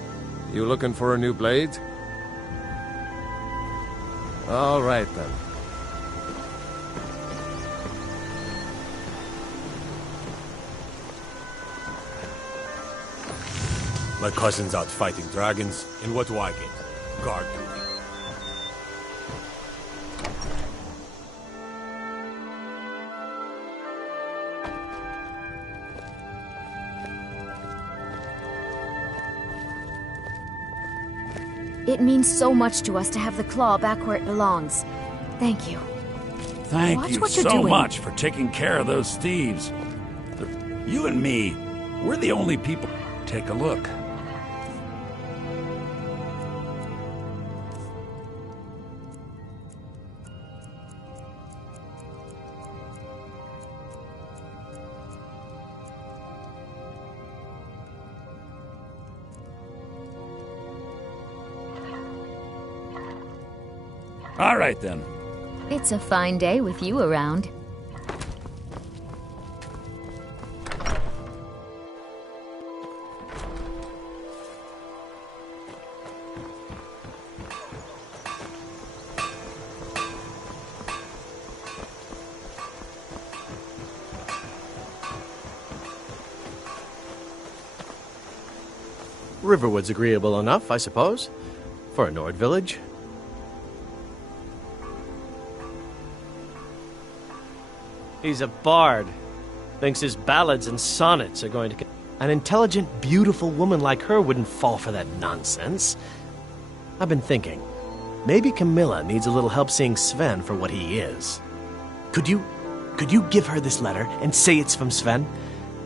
You looking for a new blade? All right then. My cousin's out fighting dragons, and what do I get? Guard duty. It means so much to us to have the claw back where it belongs. Thank you. Thank Watch you what you're so doing. much for taking care of those thieves. You and me, we're the only people. Take a look. All right, then. It's a fine day with you around. Riverwood's agreeable enough, I suppose, for a Nord village. He's a bard. Thinks his ballads and sonnets are going to... An intelligent, beautiful woman like her wouldn't fall for that nonsense. I've been thinking, maybe Camilla needs a little help seeing Sven for what he is. Could you give her this letter and say it's from Sven?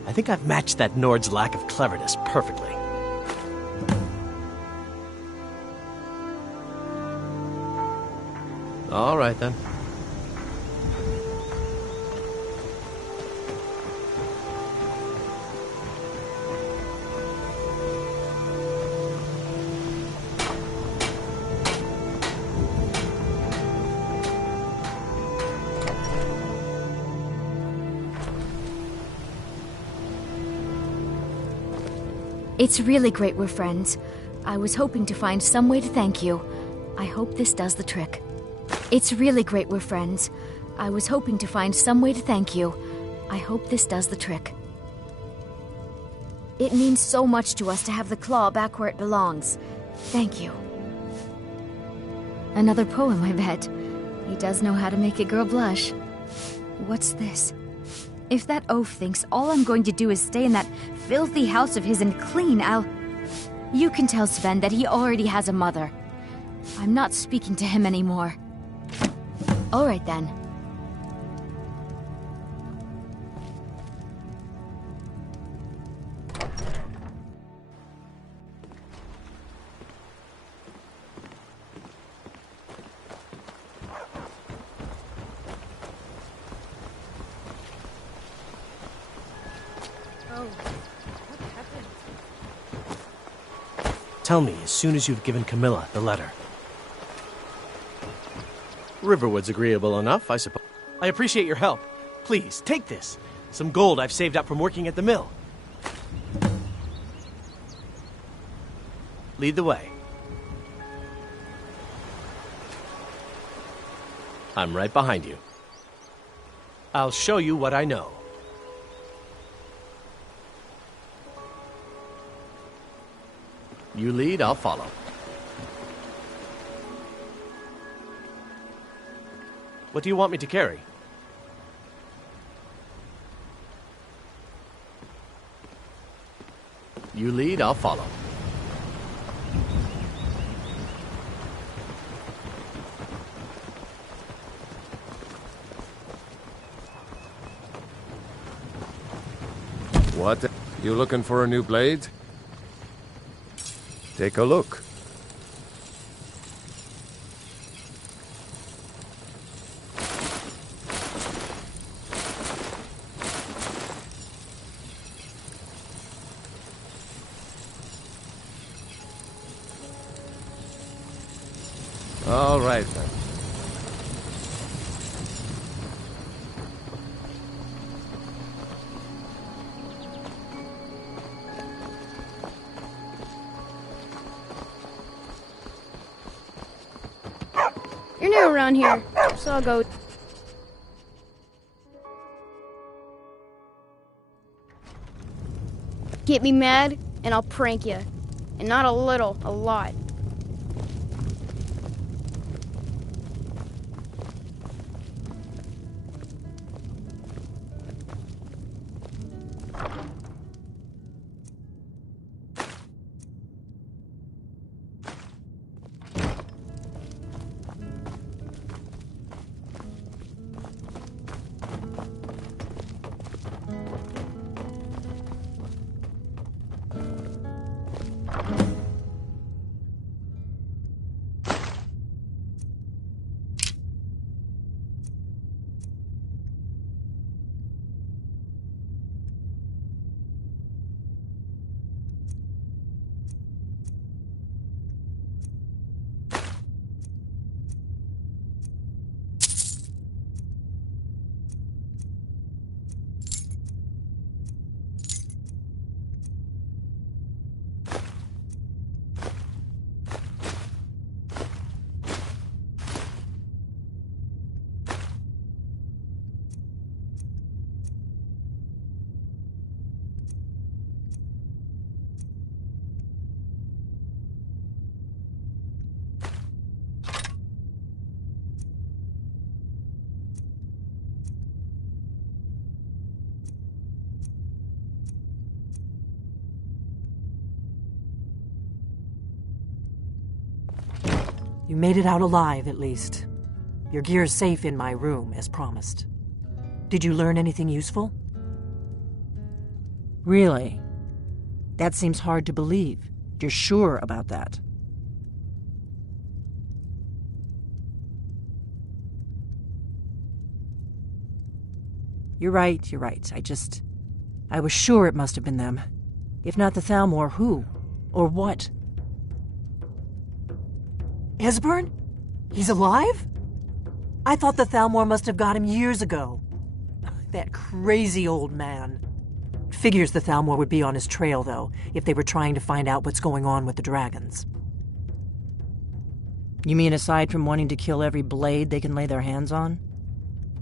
I think I've matched that Nord's lack of cleverness perfectly. All right, then. It's really great we're friends. I was hoping to find some way to thank you. I hope this does the trick. It's really great we're friends. I was hoping to find some way to thank you. I hope this does the trick. It means so much to us to have the claw back where it belongs. Thank you. Another poem, I bet. He does know how to make a girl blush. What's this? If that oaf thinks all I'm going to do is stay in that filthy house of his and clean, You can tell Sven that he already has a mother. I'm not speaking to him anymore. All right, then. Tell me as soon as you've given Camilla the letter. Riverwood's agreeable enough, I suppose. I appreciate your help. Please, take this. Some gold I've saved up from working at the mill. Lead the way. I'm right behind you. I'll show you what I know. You lead, I'll follow. What do you want me to carry? You lead, I'll follow. What? You looking for a new blade? Take a look. All right, then. You're new around here, so I'll go. Get me mad, and I'll prank you. And not a little, a lot. You made it out alive, at least. Your gear's safe in my room, as promised. Did you learn anything useful? Really? That seems hard to believe. You're sure about that? You're right. I was sure it must have been them. If not the Thalmor, who? Or what? Esbern? He's alive? I thought the Thalmor must have got him years ago. That crazy old man. Figures the Thalmor would be on his trail, though, if they were trying to find out what's going on with the dragons. You mean aside from wanting to kill every blade they can lay their hands on?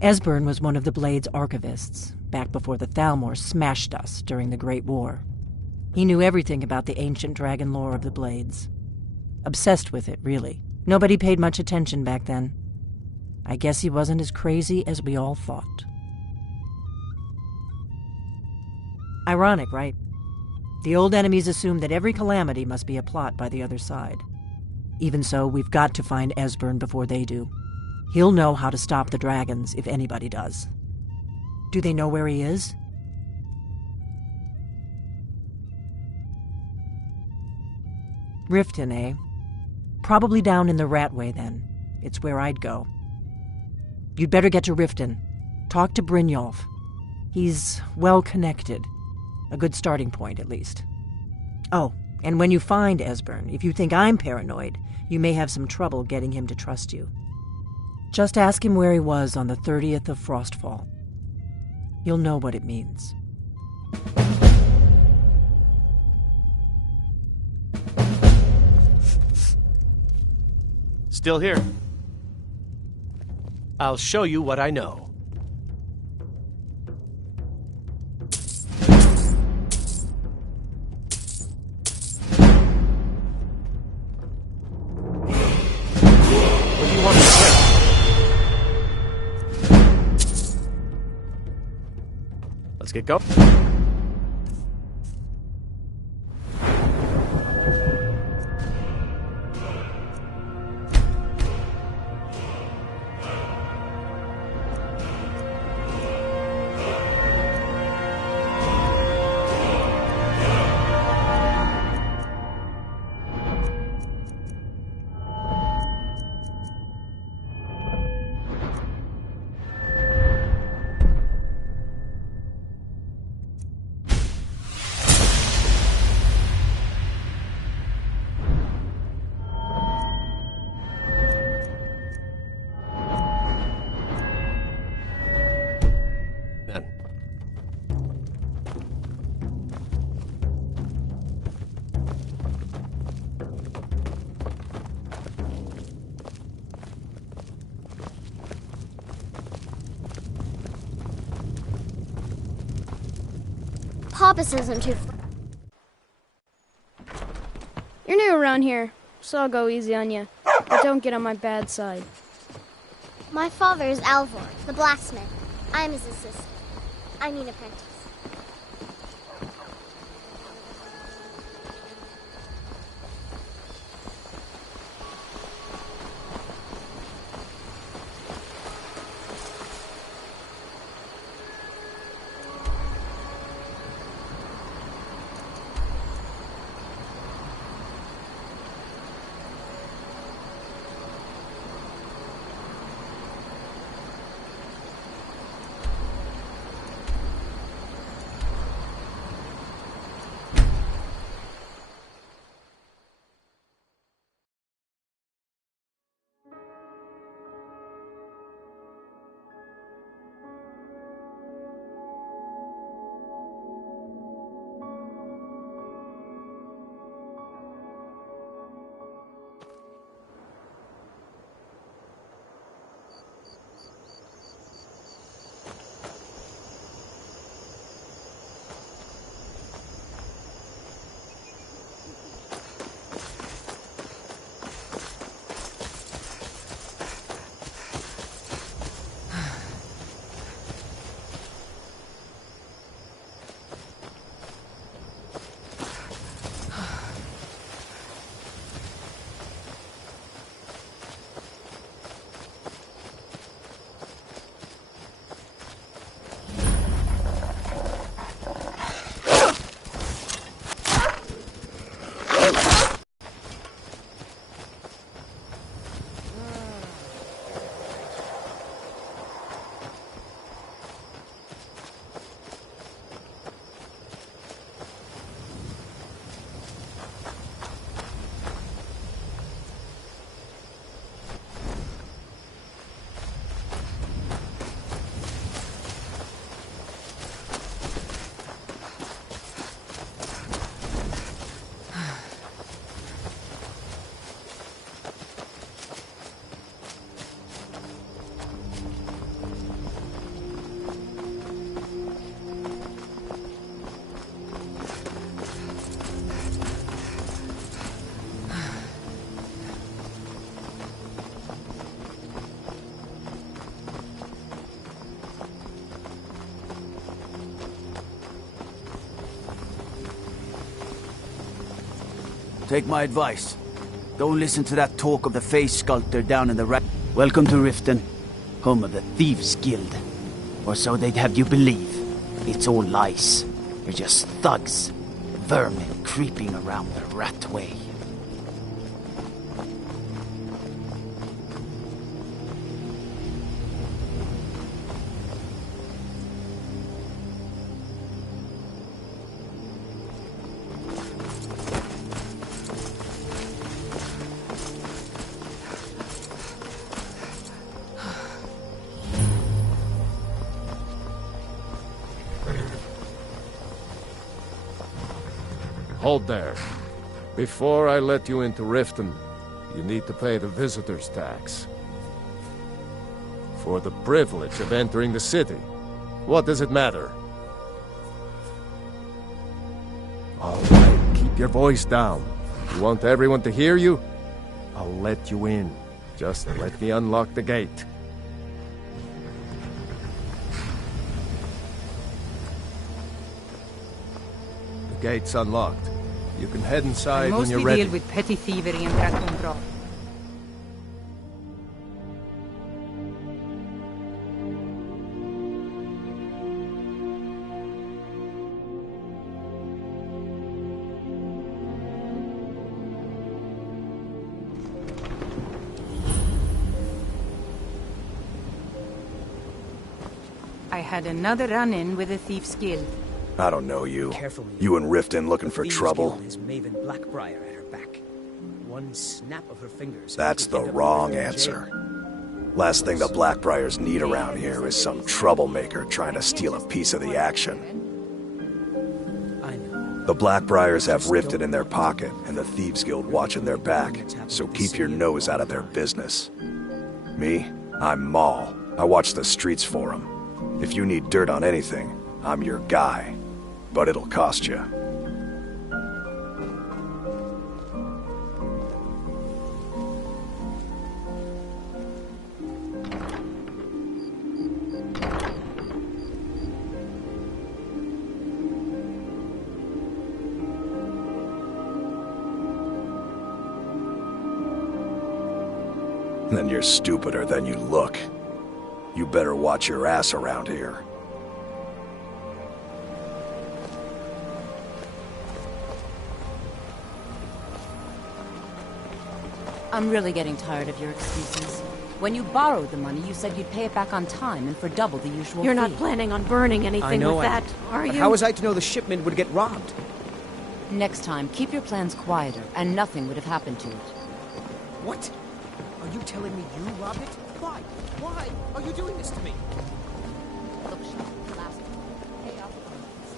Esbern was one of the Blade's archivists, back before the Thalmor smashed us during the Great War. He knew everything about the ancient dragon lore of the Blades. Obsessed with it, really. Nobody paid much attention back then. I guess he wasn't as crazy as we all thought. Ironic, right? The old enemies assume that every calamity must be a plot by the other side. Even so, we've got to find Esbern before they do. He'll know how to stop the dragons, if anybody does. Do they know where he is? Riften, eh? Probably down in the Ratway, then. It's where I'd go. You'd better get to Riften. Talk to Brynjolf. He's well-connected. A good starting point, at least. Oh, and when you find Esbern, if you think I'm paranoid, you may have some trouble getting him to trust you. Just ask him where he was on the 30th of Frostfall. You'll know what it means. Still here. I'll show you what I know. What do you want me to say? Let's get going. Papas isn't too far. You're new around here, so I'll go easy on you. But don't get on my bad side. My father is Alvor, the blacksmith. I am his assistant. I mean apprentice. take my advice. Don't listen to that talk of the face sculptor down in the Welcome to Riften, home of the Thieves' Guild. Or so they'd have you believe. It's all lies. You're just thugs. Vermin creeping around the rat way. Hold there. Before I let you into Riften, you need to pay the visitor's tax. For the privilege of entering the city. What does it matter? All right, keep your voice down. You want everyone to hear you? I'll let you in. Just let me unlock the gate. The gate's unlocked. You can head inside when you're ready. I mostly deal with petty thievery and raccoon brawl. I had another run-in with the Thieves' Guild. I don't know you. You in Riften looking for trouble? Has Maven Blackbriar at her back. One snap of her fingers. That's the wrong answer. Last thing the Blackbriars need around here is some troublemaker trying to steal a piece of the action. The Blackbriars have Riften in their pocket, and the Thieves Guild watching their back, so keep your nose out of their business. Me? I'm Maul. I watch the streets for them. If you need dirt on anything, I'm your guy. But it'll cost you. Then you're stupider than you look. You better watch your ass around here. I'm really getting tired of your excuses. When you borrowed the money, you said you'd pay it back on time and for double the usual You're fee. not planning on burning anything with that, are you? How was I to know the shipment would get robbed? Next time, keep your plans quieter, and nothing would have happened to it. What? Are you telling me you robbed it? Why? Why are you doing this to me? Look, Sean, last time, pay off the payments.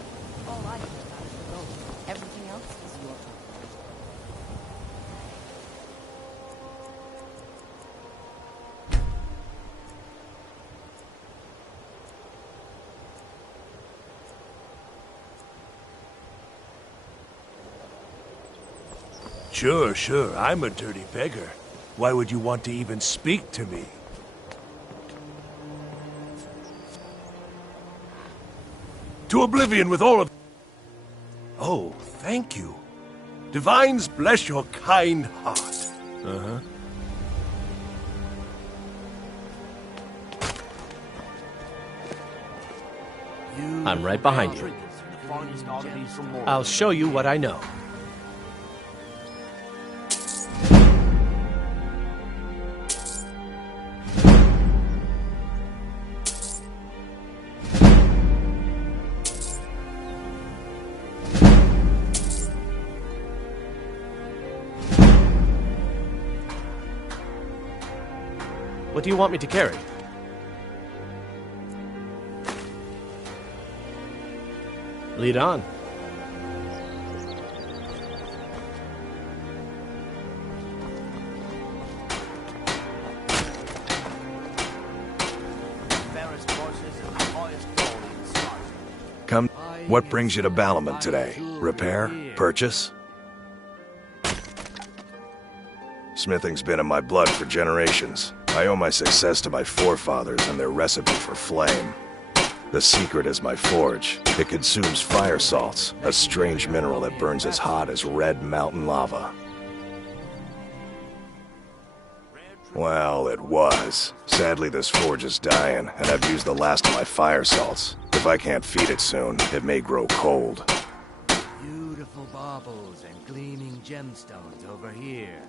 All I care about is the gold. Everything else is your fault. Sure, I'm a dirty beggar. Why would you want to even speak to me? To oblivion with all of... Oh, thank you. Divines bless your kind heart. Uh-huh. I'm right behind you. I'll show you what I know. What do you want me to carry? Lead on. Come. What brings you to Balamant today? Repair? Purchase? Smithing's been in my blood for generations. I owe my success to my forefathers and their recipe for flame. The secret is my forge. It consumes fire salts, a strange mineral that burns as hot as red mountain lava. Well, it was. Sadly, this forge is dying, and I've used the last of my fire salts. If I can't feed it soon, it may grow cold. Beautiful baubles and gleaming gemstones over here.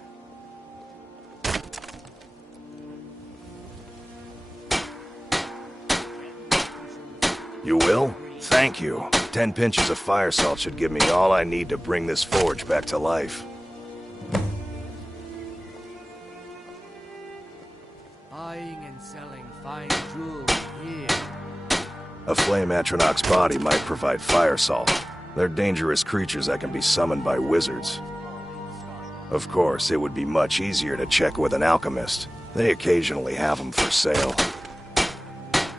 You will? Thank you. 10 pinches of fire salt should give me all I need to bring this forge back to life. Buying and selling fine jewelry here. A flame atronach's body might provide fire salt. They're dangerous creatures that can be summoned by wizards. Of course, it would be much easier to check with an alchemist. They occasionally have them for sale.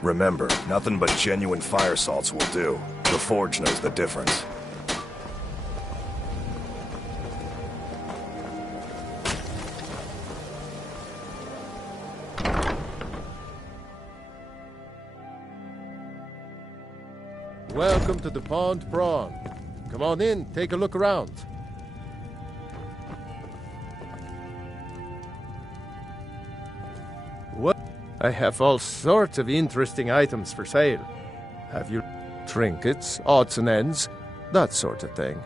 Remember, nothing but genuine fire salts will do. The forge knows the difference. Welcome to the Pond Prawn. Come on in, take a look around. What? I have all sorts of interesting items for sale. Have you trinkets, odds and ends, that sort of thing?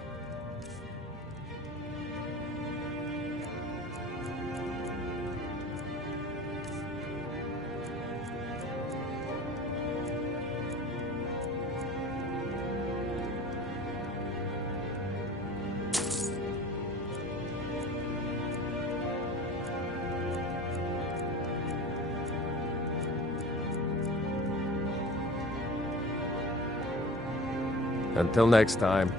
Until next time.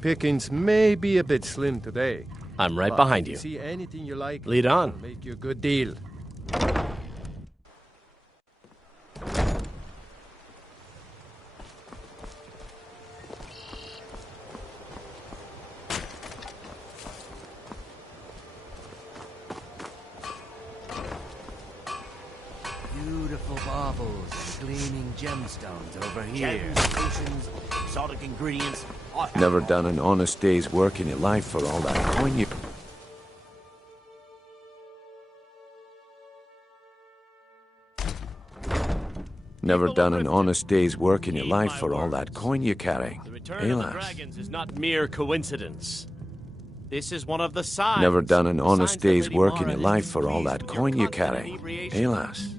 Pickings may be a bit slim today. I'm right but behind if you. See anything you like? Lead on. I'll make you a good deal. Beautiful baubles and gleaming gemstones over here. Gems, potions, exotic ingredients. Never done an honest day's work in your life for all that coin you... Never done an honest day's work in your life for all that coin you're carrying. The return of the dragons is not mere coincidence. This is one of the signs. Never done an honest Signs that day's Lady work in Mara your is life for all pleased that with your coin you're constant carrying. inebriation. Hélas.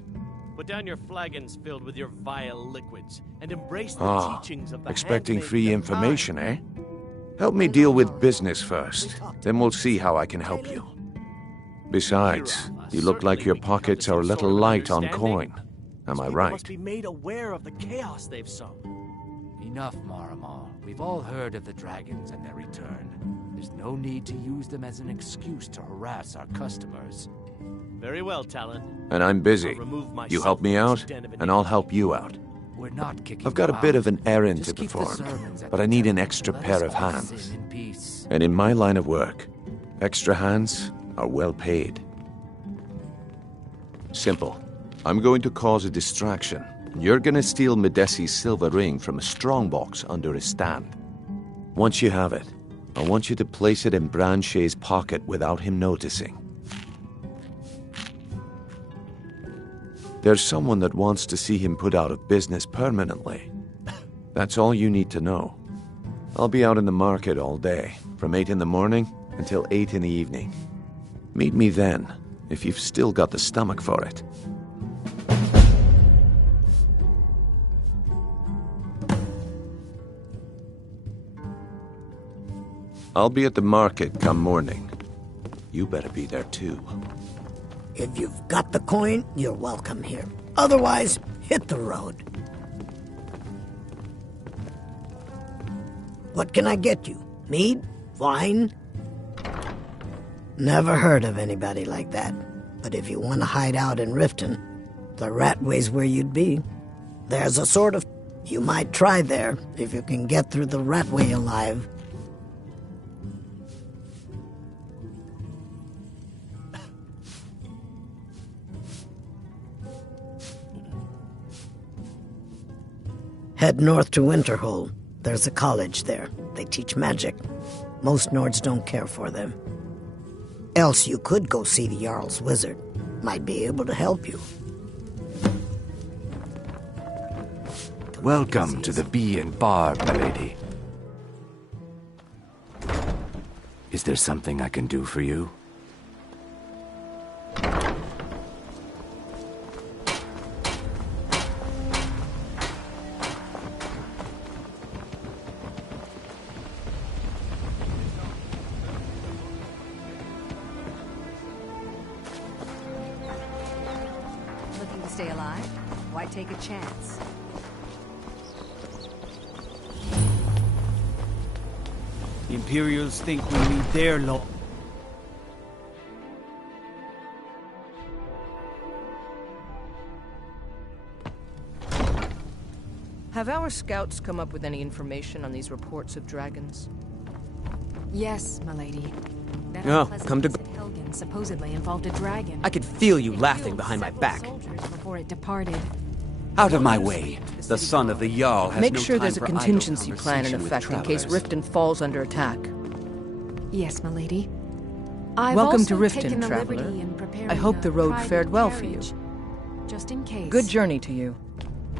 Put down your flagons filled with your vile liquids and embrace the Ah, teachings of the expecting handmaiden free divine. information, eh? Help me deal with business first, then we'll see how I can help you. Besides, you look like your pockets are a little light on coin. Am I People right? must be made aware of the chaos they've sown. Enough, Maramal. We've all heard of the dragons and their return. There's no need to use them as an excuse to harass our customers. Very well, Talon. And I'm busy. I'll remove You myself help me from out, this den of and I'll help you out. We're not kicking I've got a you bit out. of an errand to Just keep the perform, sermons at but the I need an temple. extra Let pair us of all hands. sin in peace. And in my line of work, extra hands are well paid. Simple. I'm going to cause a distraction. You're gonna steal Medesi's silver ring from a strongbox under his stand. Once you have it, I want you to place it in Branche's pocket without him noticing. There's someone that wants to see him put out of business permanently. That's all you need to know. I'll be out in the market all day, from 8 in the morning until 8 in the evening. Meet me then, if you've still got the stomach for it. I'll be at the market come morning. You better be there too. If you've got the coin, you're welcome here. Otherwise, hit the road. What can I get you? Mead? Wine? Never heard of anybody like that. But if you want to hide out in Riften, the Ratway's where you'd be. There's a sort of... You might try there, if you can get through the Ratway alive. Head north to Winterhold. There's a college there. They teach magic. Most Nords don't care for them. Else you could go see the Jarl's wizard. Might be able to help you. Welcome to the Bee and Bar, milady. Is there something I can do for you? Looking to stay alive? Why take a chance? The Imperials think we need their law. Have our scouts come up with any information on these reports of dragons? Yes, milady. That Oh, unpleasant come to... visit Helgen supposedly involved a dragon. I could feel you laughing behind my back. Soldiers before it departed. Out of my way. The son of the Jarl has Make no sure time there's a for idle contingency plan in conversation with effect in case travelers. Riften falls under attack. Yes, milady. I've Welcome also to Riften, taken the traveler. liberty in preparing I hope the a road private fared well for you. carriage, just in case. Good journey to you.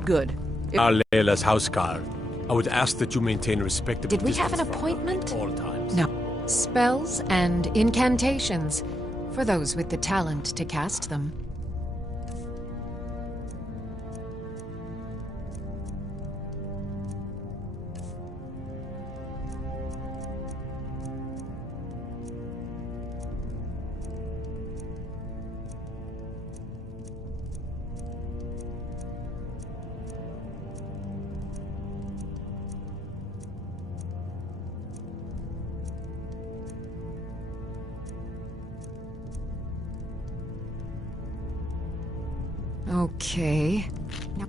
Good. Leila's housecarl. I would ask that you maintain respectable Did we have an distance from her appointment? at all times. No. Spells and incantations for those with the talent to cast them. Okay. Now,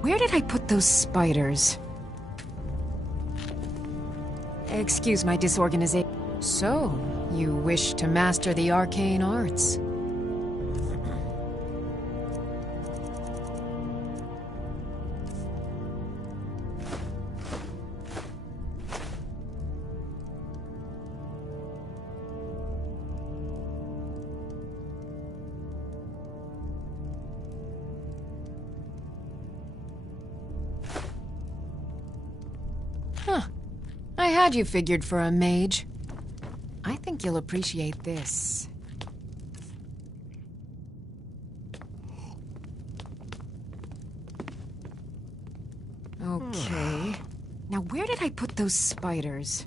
where did I put those spiders? Excuse my disorganization. So, you wish to master the arcane arts? Huh. I had you figured for a mage. I think you'll appreciate this. Okay. Now where did I put those spiders?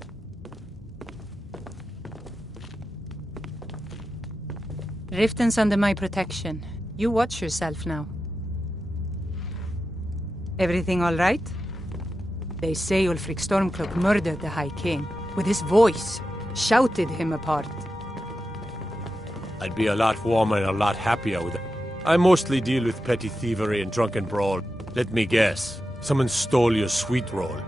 Riften's under my protection. You watch yourself now. Everything all right? They say Ulfric Stormcloak murdered the High King. With his voice, shouted him apart. I'd be a lot warmer and a lot happier with it. I mostly deal with petty thievery and drunken brawl. Let me guess. Someone stole your sweet roll.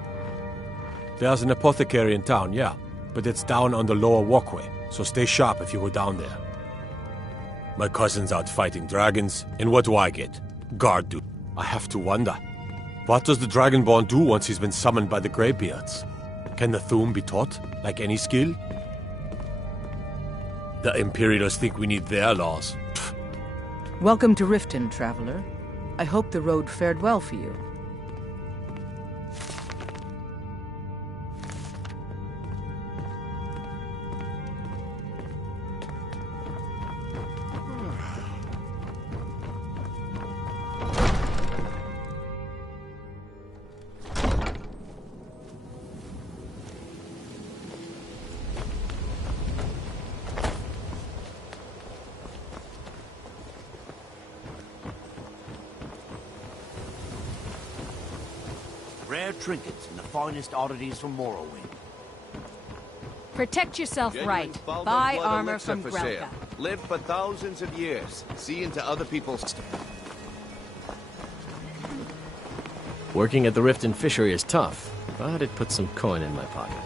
There's an apothecary in town, yeah. But it's down on the lower walkway, so stay sharp if you go down there. My cousin's out fighting dragons, and what do I get? Guard duty. I have to wonder. What does the Dragonborn do once he's been summoned by the Greybeards? Can the Thuum be taught, like any skill? The Imperials think we need their laws. Welcome to Riften, traveler. I hope the road fared well for you. Rare trinkets and the finest oddities from Morrowind. Protect yourself right. Baldwin Buy blood armor elixir from for Grelka. sale. Live for thousands of years. See into other people's... Working at the Riften fishery is tough, but it puts some coin in my pocket.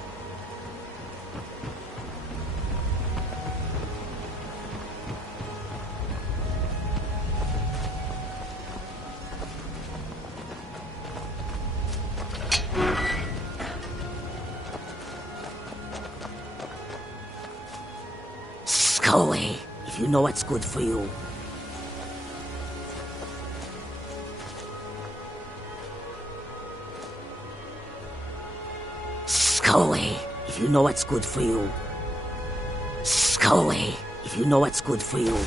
Go away, if you know what's good for you. Go away, if you know what's good for you. Go away, if you know what's good for you.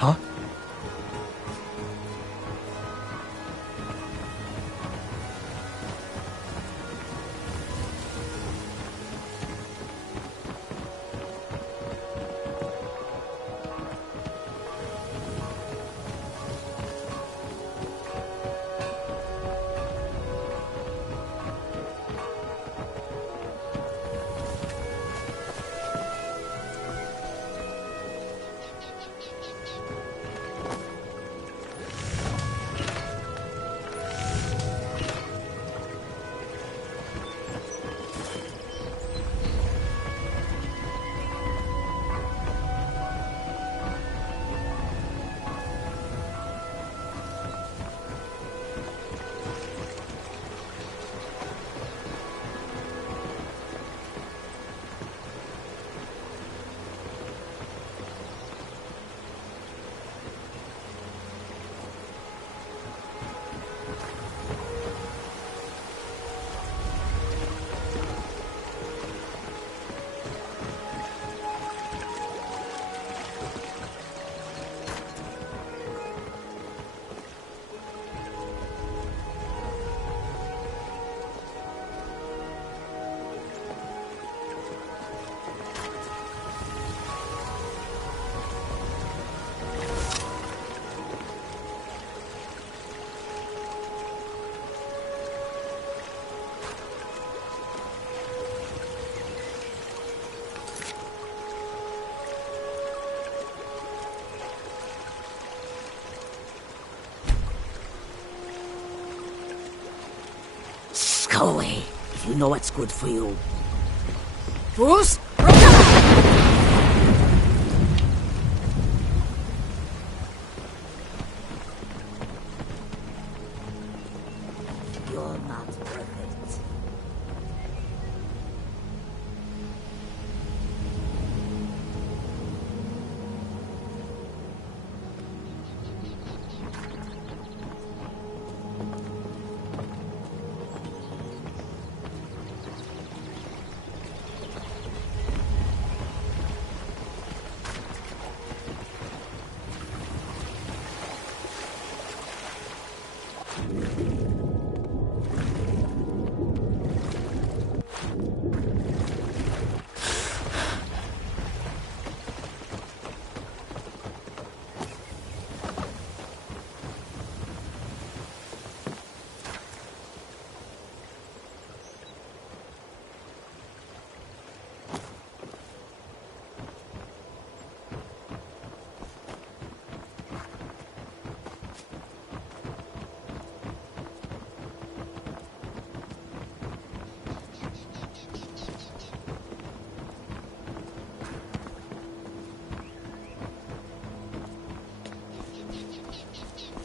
Huh? Go away, if you know what's good for you. Bruce? You're not perfect.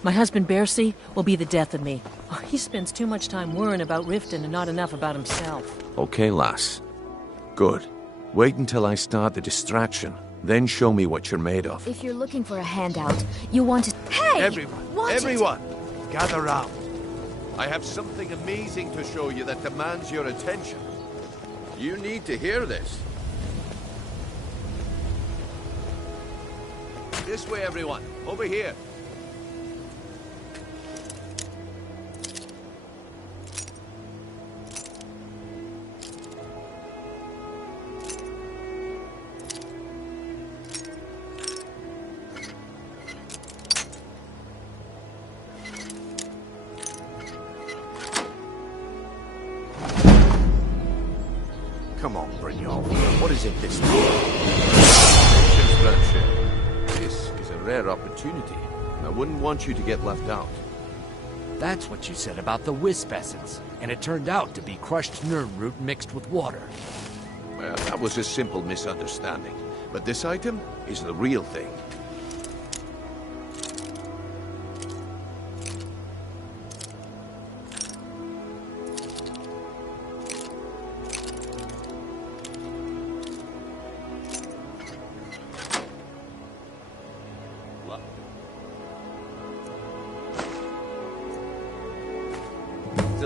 My husband, Bercy, will be the death of me. Oh, he spends too much time worrying about Riften and not enough about himself. Okay, lass. Good. Wait until I start the distraction. Then show me what you're made of. If you're looking for a handout, you want to... Hey! Everyone, gather round. I have something amazing to show you that demands your attention. You need to hear this. This way, everyone. Over here. Come on, bring your... What is it this time? This is rare opportunity. I wouldn't want you to get left out. That's what you said about the wisp essence, and it turned out to be crushed nerve root mixed with water. Well, that was a simple misunderstanding. But this item is the real thing.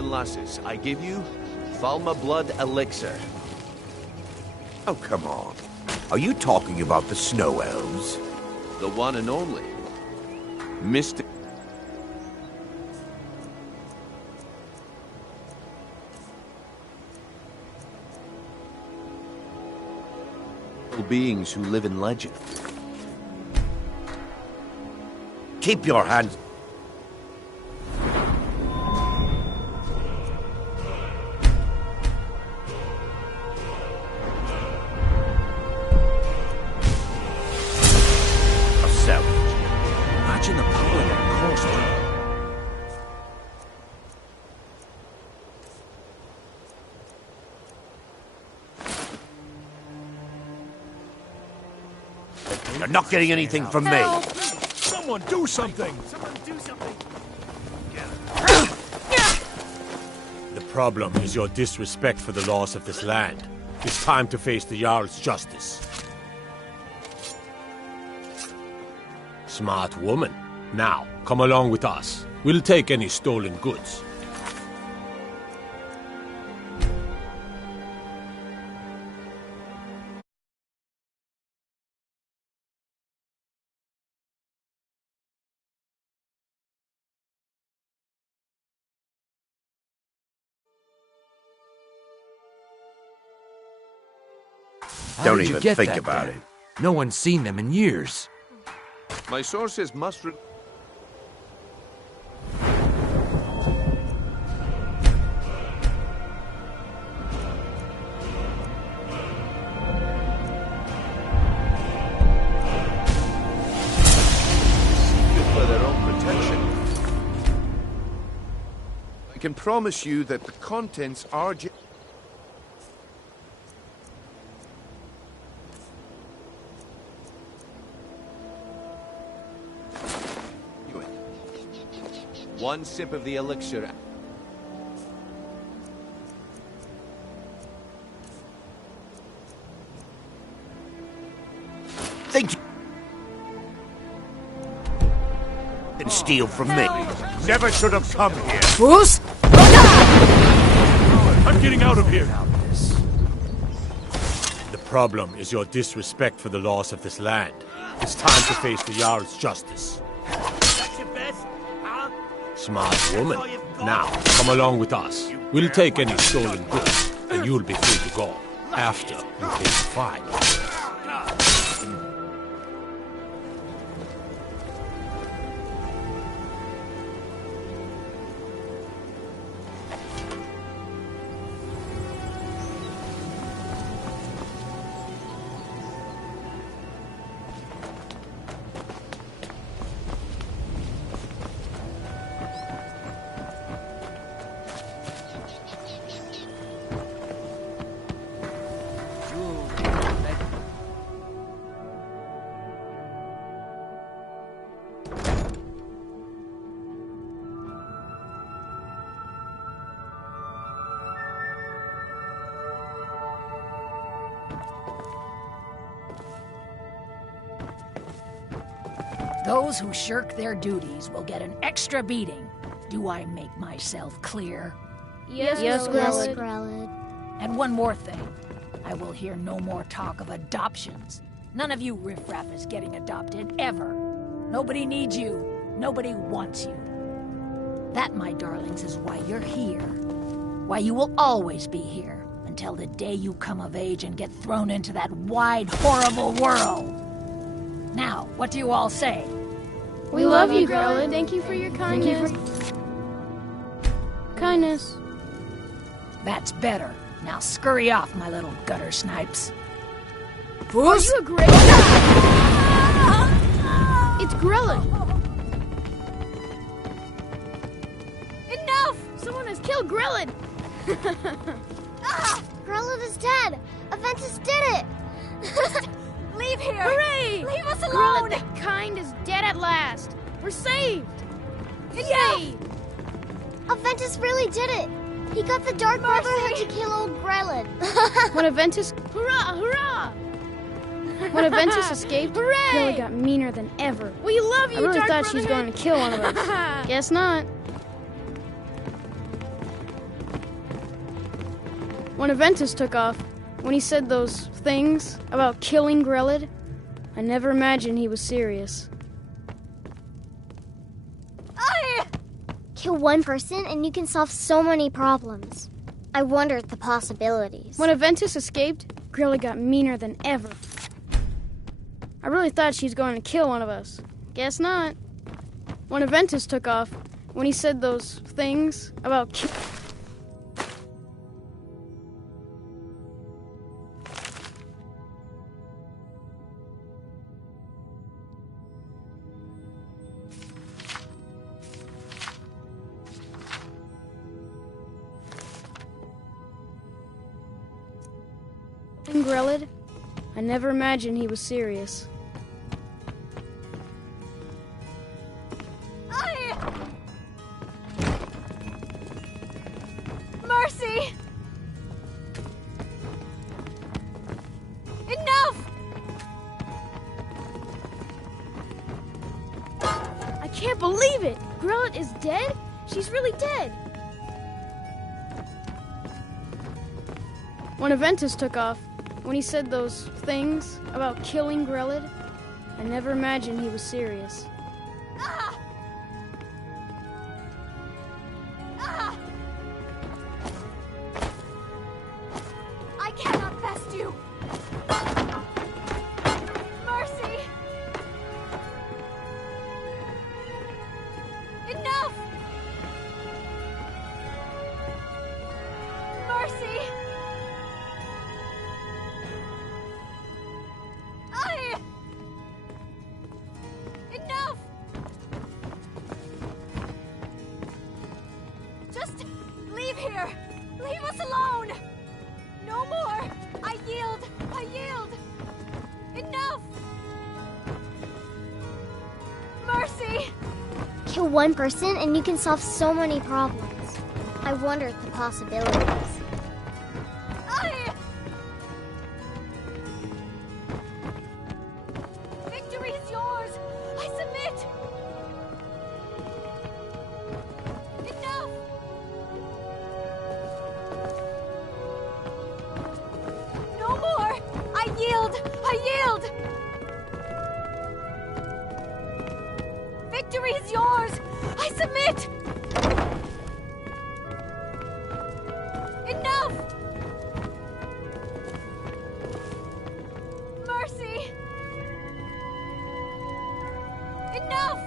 Lasses, I give you Falma Blood Elixir. Oh, come on. Are you talking about the snow elves? The one and only. Mystic. Beings who live in legend. Keep your hands... Imagine the power that caused them. You're not getting anything from me. Someone do something! Someone do something! The problem is your disrespect for the laws of this land. It's time to face the Jarl's justice. Smart woman. Now, come along with us. We'll take any stolen goods. Don't even think about it. No one's seen them in years. My sources must for their own protection. I can promise you that the contents are one sip of the elixir. Think you can steal from me. Never should have come here. Bruce? I'm getting out of here. The problem is your disrespect for the laws of this land. It's time to face the Jarl's justice. Smart woman. Now, come along with us. We'll take any stolen goods, and you'll be free to go. After you pay the fine. Those who shirk their duties will get an extra beating. Do I make myself clear? Yes, Grelid. And one more thing. I will hear no more talk of adoptions. None of you riffraff is getting adopted, ever. Nobody needs you. Nobody wants you. That, my darlings, is why you're here. Why you will always be here, until the day you come of age and get thrown into that wide, horrible world. Now, what do you all say? We love you, Grelid. Thank you for your kindness. Kindness. That's better. Now scurry off, my little gutter snipes. Are you a great... It's Grillin! Grillin is dead! Aventus did it! Leave here! Hooray! Leave us alone! Grillin the kind is dead at last! We're saved! Yay! Aventus really did it! He got the Dark Brotherhood to kill old Grillin. When Aventus... Hurrah! Hurrah! When Aventus escaped, Grilla got meaner than ever. We love you, I really Dark thought she was Brotherhood. going to kill one of us. Guess not. When Aventus took off, when he said those things about killing Grillid, I never imagined he was serious. Kill one person and you can solve so many problems. I wonder at the possibilities. When Aventus escaped, Grilla got meaner than ever. I really thought she was going to kill one of us. Guess not. When Aventus took off, when he said those things about Grillid, I never imagined he was serious. Mercy! Enough! I can't believe it! Grillid is dead? She's really dead! When Aventus took off, when he said those things about killing Grillid, I never imagined he was serious. I cannot best you! Mercy! Enough! Mercy! Enough! Just leave here! Leave us alone! No more! I yield! I yield! Enough! Mercy! Kill one person and you can solve so many problems. I wonder at the possibilities. Victory is yours! I submit! Enough! No more! I yield! I yield! Victory is yours! I submit! Enough! Mercy! Enough!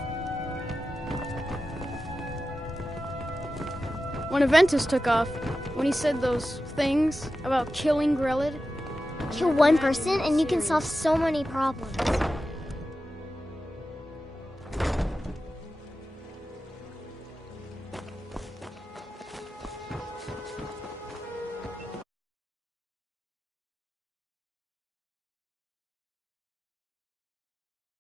When Aventus took off, when he said those things about killing Grillid, Kill one person and you can solve so many problems.